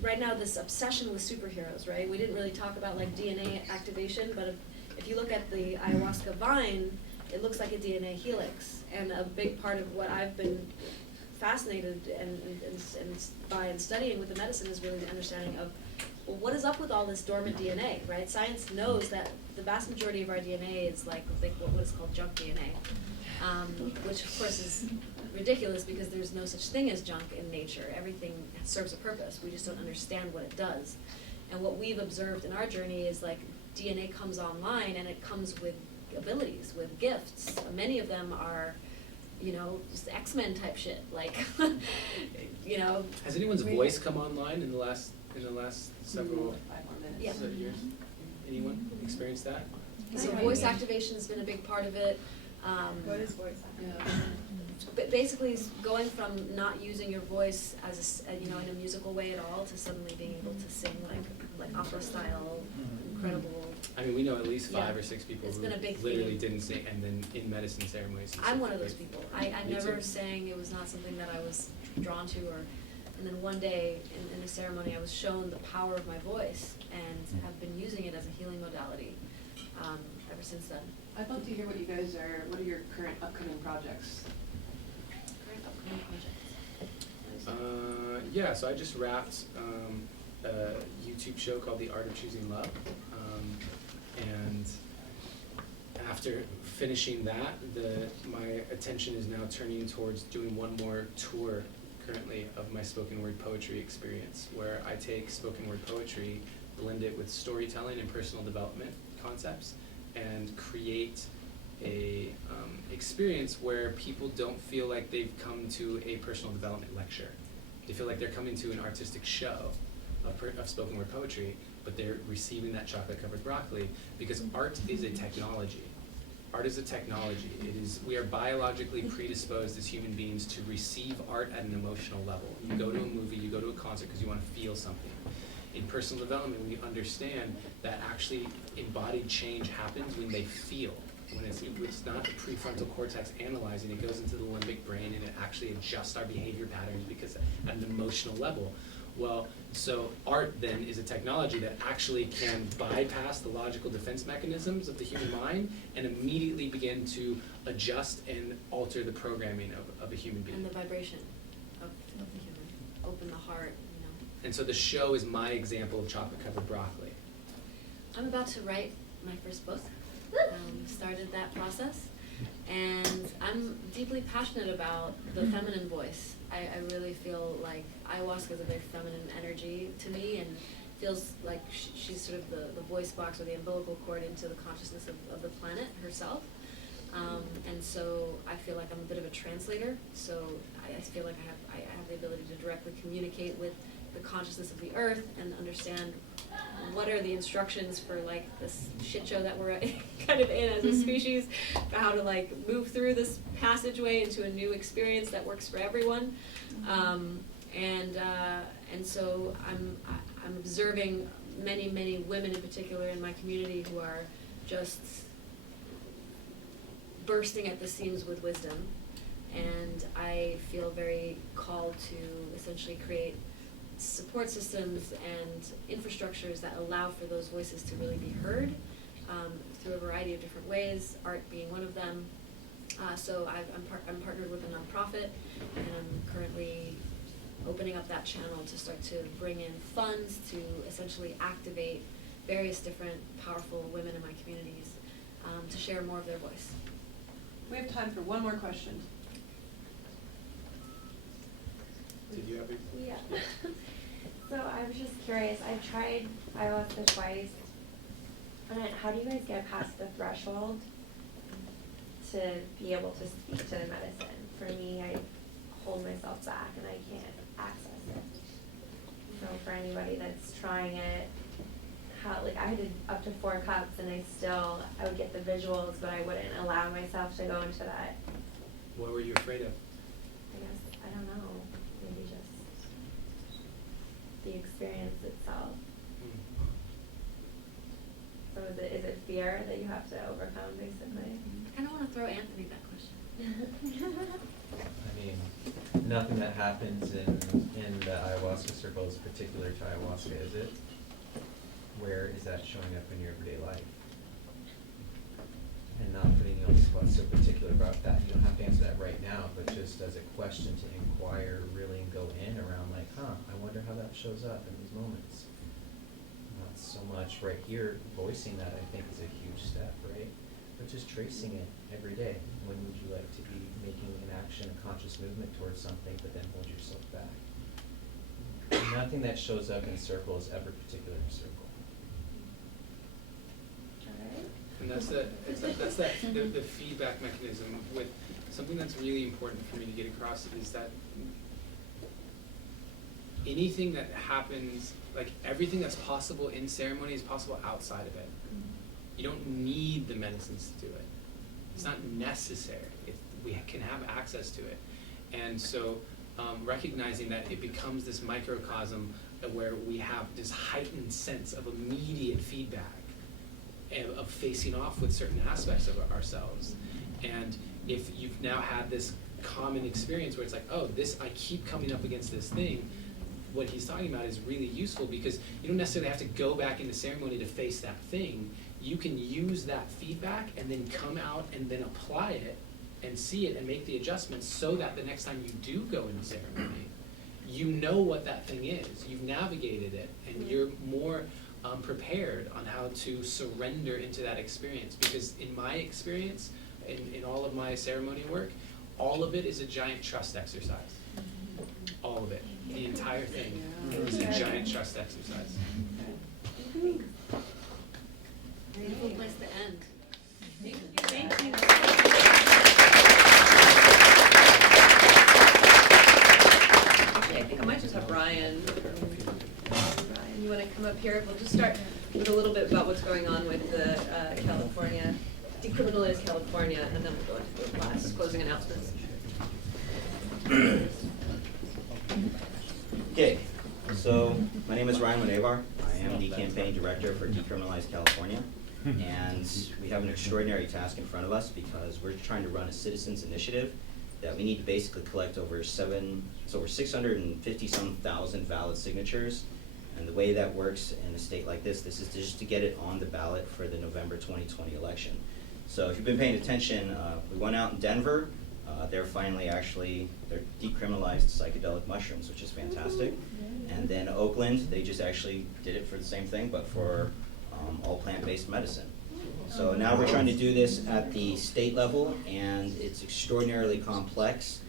right now this obsession with superheroes, right? We didn't really talk about DNA activation, but if you look at the ayahuasca vine, it looks like a DNA helix. And a big part of what I've been fascinated by and studying with the medicine is really the understanding of, well, what is up with all this dormant DNA, right? Science knows that the vast majority of our DNA is like what is called junk DNA, which of course is ridiculous because there's no such thing as junk in nature. Everything serves a purpose. We just don't understand what it does. And what we've observed in our journey is DNA comes online and it comes with abilities, with gifts. Many of them are, just X-Men type shit. Has anyone's voice come online in the last several 5 more minutes. years? Anyone experienced that? So voice activation has been a big part of it. What is voice activation? But basically, it's going from not using your voice as in a musical way at all to suddenly being able to sing like opera style, incredible. I mean, we know at least 5 or 6 people It's who been a big literally theme. didn't sing, and then in medicine ceremonies. I'm one of those people. I Me never too. sang. It was not something that I was drawn to, and then one day in a ceremony, I was shown the power of my voice and have been using it as a healing modality ever since then. I'd love to hear what are your current upcoming projects? Current upcoming projects. Yeah, so I just wrapped a YouTube show called The Art of Choosing Love, and after finishing that, my attention is now turning towards doing one more tour currently of my spoken word poetry experience, where I take spoken word poetry, blend it with storytelling and personal development concepts, and create a experience where people don't feel like they've come to a personal development lecture. They feel like they're coming to an artistic show of spoken word poetry, but they're receiving that chocolate-covered broccoli, because art is a technology. Art is a technology. We are biologically predisposed as human beings to receive art at an emotional level. You go to a movie, you go to a concert because you want to feel something. In personal development, we understand that actually embodied change happens when they feel. When it's not the prefrontal cortex analyzing, it goes into the limbic brain and it actually adjusts our behavior patterns because at an emotional level. Well, so art then is a technology that actually can bypass the logical defense mechanisms of the human mind and immediately begin to adjust and alter the programming of a human being. And the vibration of the human. Open the heart, And so the show is my example of chocolate-covered broccoli. I'm about to write my first book. Started that process, and I'm deeply passionate about the feminine voice. I really feel like ayahuasca is a very feminine energy to me, and feels like she's sort of the voice box or the umbilical cord into the consciousness of the planet herself. And so I feel like I'm a bit of a translator. So I feel like I have the ability to directly communicate with the consciousness of the earth and understand what are the instructions for like this shit show that we're kind of in as a species, how to like move through this passageway into a new experience that works for everyone. And so I'm observing many women in particular in my community who are just bursting at the seams with wisdom, and I feel very called to essentially create support systems and infrastructures that allow for those voices to really be heard through a variety of different ways, art being one of them. So I'm partnered with a nonprofit, and I'm currently opening up that channel to start to bring in funds to essentially activate various different powerful women in my communities to share more of their voice. We have time for one more question. Did you have a Yeah. So I was just curious, I've tried ayahuasca twice, and how do you guys get past the threshold to be able to speak to the medicine? For me, I hold myself back and I can't access it. So for anybody that's trying it, how, like I did up to 4 cups and I would get the visuals, but I wouldn't allow myself to go into that. What were you afraid of? I guess, I don't know, maybe just the experience itself. So is it fear that you have to overcome, basically? I kind of want to throw Anthony that question. I mean, nothing that happens in the ayahuasca circle is particular to ayahuasca, is it? Where is that showing up in your everyday life? And not putting you on the spot so particular about that. You don't have to answer that right now, but just as a question to inquire really and go in around like, I wonder how that shows up in these moments. Not so much right here, voicing that I think is a huge step, right? But just tracing it every day. When would you like to be making an action, a conscious movement towards something, but then hold yourself back? Nothing that shows up in circle is ever particular to circle. And that's the feedback mechanism with something that's really important for me to get across is that anything that happens, like everything that's possible in ceremony is possible outside of it. You don't need the medicines to do it. It's not necessary. We can have access to it. And so recognizing that it becomes this microcosm where we have this heightened sense of immediate feedback, of facing off with certain aspects of ourselves. And if you've now had this common experience where it's like, oh, I keep coming up against this thing, what he's talking about is really useful because you don't necessarily have to go back into ceremony to face that thing. You can use that feedback and then come out and then apply it and see it and make the adjustments so that the next time you do go into ceremony, you know what that thing is. You've navigated it and you're more prepared on how to surrender into that experience. Because in my experience, in all of my ceremony work, all of it is a giant trust exercise. All of it. The entire thing is a giant trust exercise. Beautiful place to end. Thank you. Actually, I think I might just have Ryan. Ryan, you want to come up here? We'll just start with a little bit about what's going on with the California, Decriminalize California, and then we'll go into the last closing announcements. Okay, so my name is Ryan Monevar. I am the campaign director for Decriminalize California. And we have an extraordinary task in front of us because we're trying to run a citizens initiative that we need to basically collect over 650-some thousand valid signatures. And the way that works in a state like this is just to get it on the ballot for the November 2020 election. So if you've been paying attention, we went out in Denver. They're decriminalized psychedelic mushrooms, which is fantastic. And then Oakland, they just actually did it for the same thing, but for all plant-based medicine. So now we're trying to do this at the state level, and it's extraordinarily complex.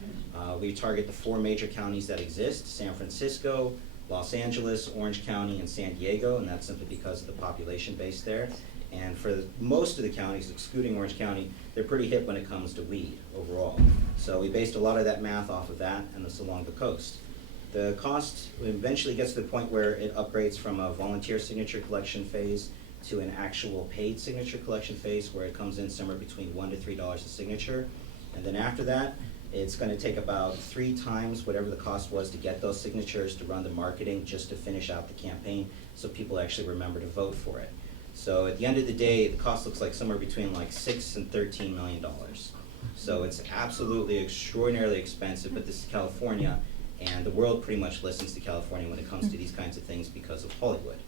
We target the 4 major counties that exist: San Francisco, Los Angeles, Orange County, and San Diego, and that's simply because of the population base there. And for most of the counties, excluding Orange County, they're pretty hip when it comes to weed overall. So we based a lot of that math off of that, and it's along the coast. The cost eventually gets to the point where it upgrades from a volunteer signature collection phase to an actual paid signature collection phase, where it comes in somewhere between $1 to $3 a signature. And then after that, it's going to take about 3 times whatever the cost was to get those signatures, to run the marketing, just to finish out the campaign, so people actually remember to vote for it. So at the end of the day, the cost looks like somewhere between like $6 and $13 million. So it's absolutely extraordinarily expensive, but this is California, and the world pretty much listens to California when it comes to these kinds of things because of Hollywood.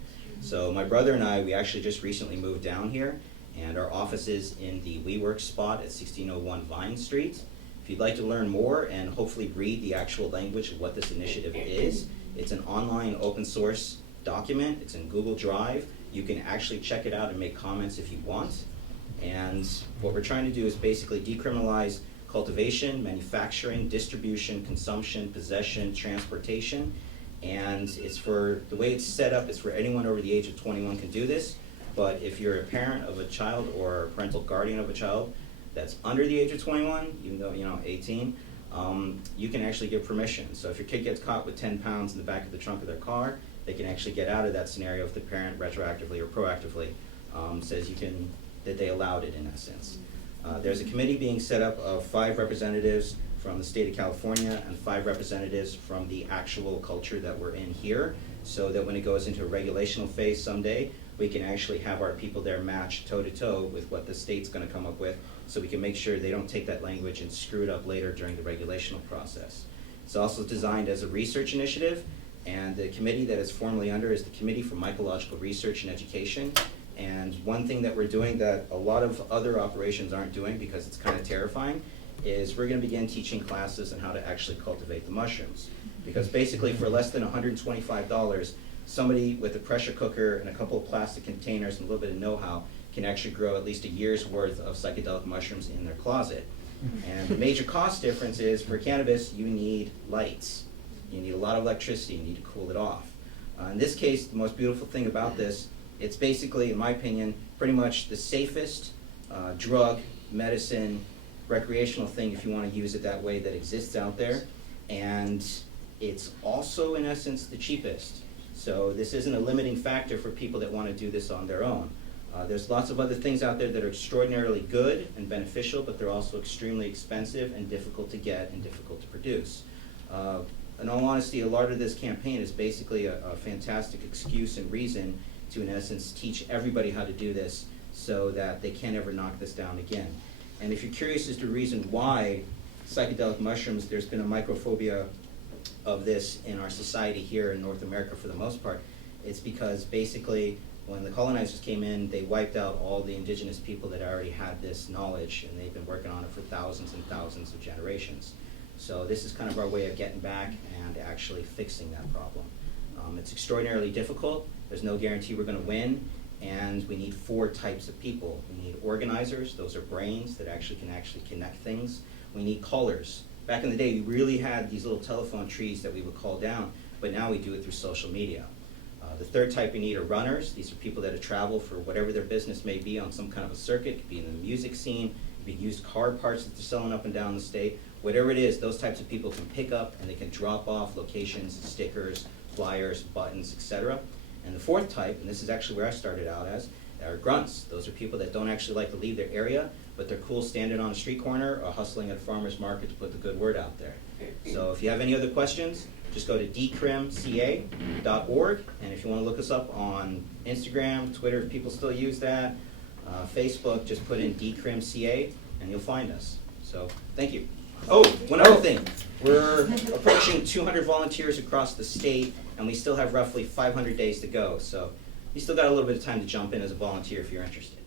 So my brother and I, we actually just recently moved down here, and our office is in the WeWork spot at 1601 Vine Street. If you'd like to learn more and hopefully read the actual language of what this initiative is, it's an online open source document. It's in Google Drive. You can actually check it out and make comments if you want. And what we're trying to do is basically decriminalize cultivation, manufacturing, distribution, consumption, possession, transportation. And it's for, the way it's set up, it's for anyone over the age of 21 can do this. But if you're a parent of a child or a parental guardian of a child that's under the age of 21, even though, 18, you can actually give permission. So if your kid gets caught with 10 pounds in the back of the trunk of their car, they can actually get out of that scenario if the parent retroactively or proactively says that they allowed it, in essence. There's a committee being set up of 5 representatives from the state of California and 5 representatives from the actual culture that we're in here, so that when it goes into a regulational phase someday, we can actually have our people there match toe-to-toe with what the state's going to come up with, so we can make sure they don't take that language and screw it up later during the regulational process. It's also designed as a research initiative, and the committee that it's formally under is the Committee for Mycological Research and Education. And one thing that we're doing that a lot of other operations aren't doing, because it's kind of terrifying, is we're going to begin teaching classes on how to actually cultivate the mushrooms. Because basically for less than $125, somebody with a pressure cooker and a couple of plastic containers and a little bit of know-how can actually grow at least a year's worth of psychedelic mushrooms in their closet. And the major cost difference is, for cannabis, you need lights. You need a lot of electricity, you need to cool it off. In this case, the most beautiful thing about this, it's basically, in my opinion, pretty much the safest drug, medicine, recreational thing, if you want to use it that way, that exists out there. And it's also, in essence, the cheapest. So this isn't a limiting factor for people that want to do this on their own. There's lots of other things out there that are extraordinarily good and beneficial, but they're also extremely expensive and difficult to get and difficult to produce. In all honesty, a lot of this campaign is basically a fantastic excuse and reason to, in essence, teach everybody how to do this so that they can't ever knock this down again. And if you're curious as to the reason why psychedelic mushrooms, there's been a microphobia of this in our society here in North America for the most part, it's because basically when the colonizers came in, they wiped out all the indigenous people that already had this knowledge, and they've been working on it for thousands and thousands of generations. So this is kind of our way of getting back and actually fixing that problem. It's extraordinarily difficult. There's no guarantee we're going to win, and we need 4 types of people. We need organizers, those are brains that actually can connect things. We need callers. Back in the day, we really had these little telephone trees that we would call down, but now we do it through social media. The 3rd type we need are runners. These are people that have traveled for whatever their business may be on some kind of a circuit. It could be in the music scene, it could be used car parts that they're selling up and down the state. Whatever it is, those types of people can pick up and they can drop off locations, stickers, flyers, buttons, etc. And the 4th type, and this is actually where I started out as, are grunts. Those are people that don't actually like to leave their area, but they're cool standing on a street corner or hustling at a farmer's market to put the good word out there. So if you have any other questions, just go to decrimca.org, and if you want to look us up on Instagram, Twitter, if people still use that, Facebook, just put in decrimca, and you'll find us. So thank you. Oh, one other thing. We're approaching 200 volunteers across the state, and we still have roughly 500 days to go. So you still got a little bit of time to jump in as a volunteer if you're interested.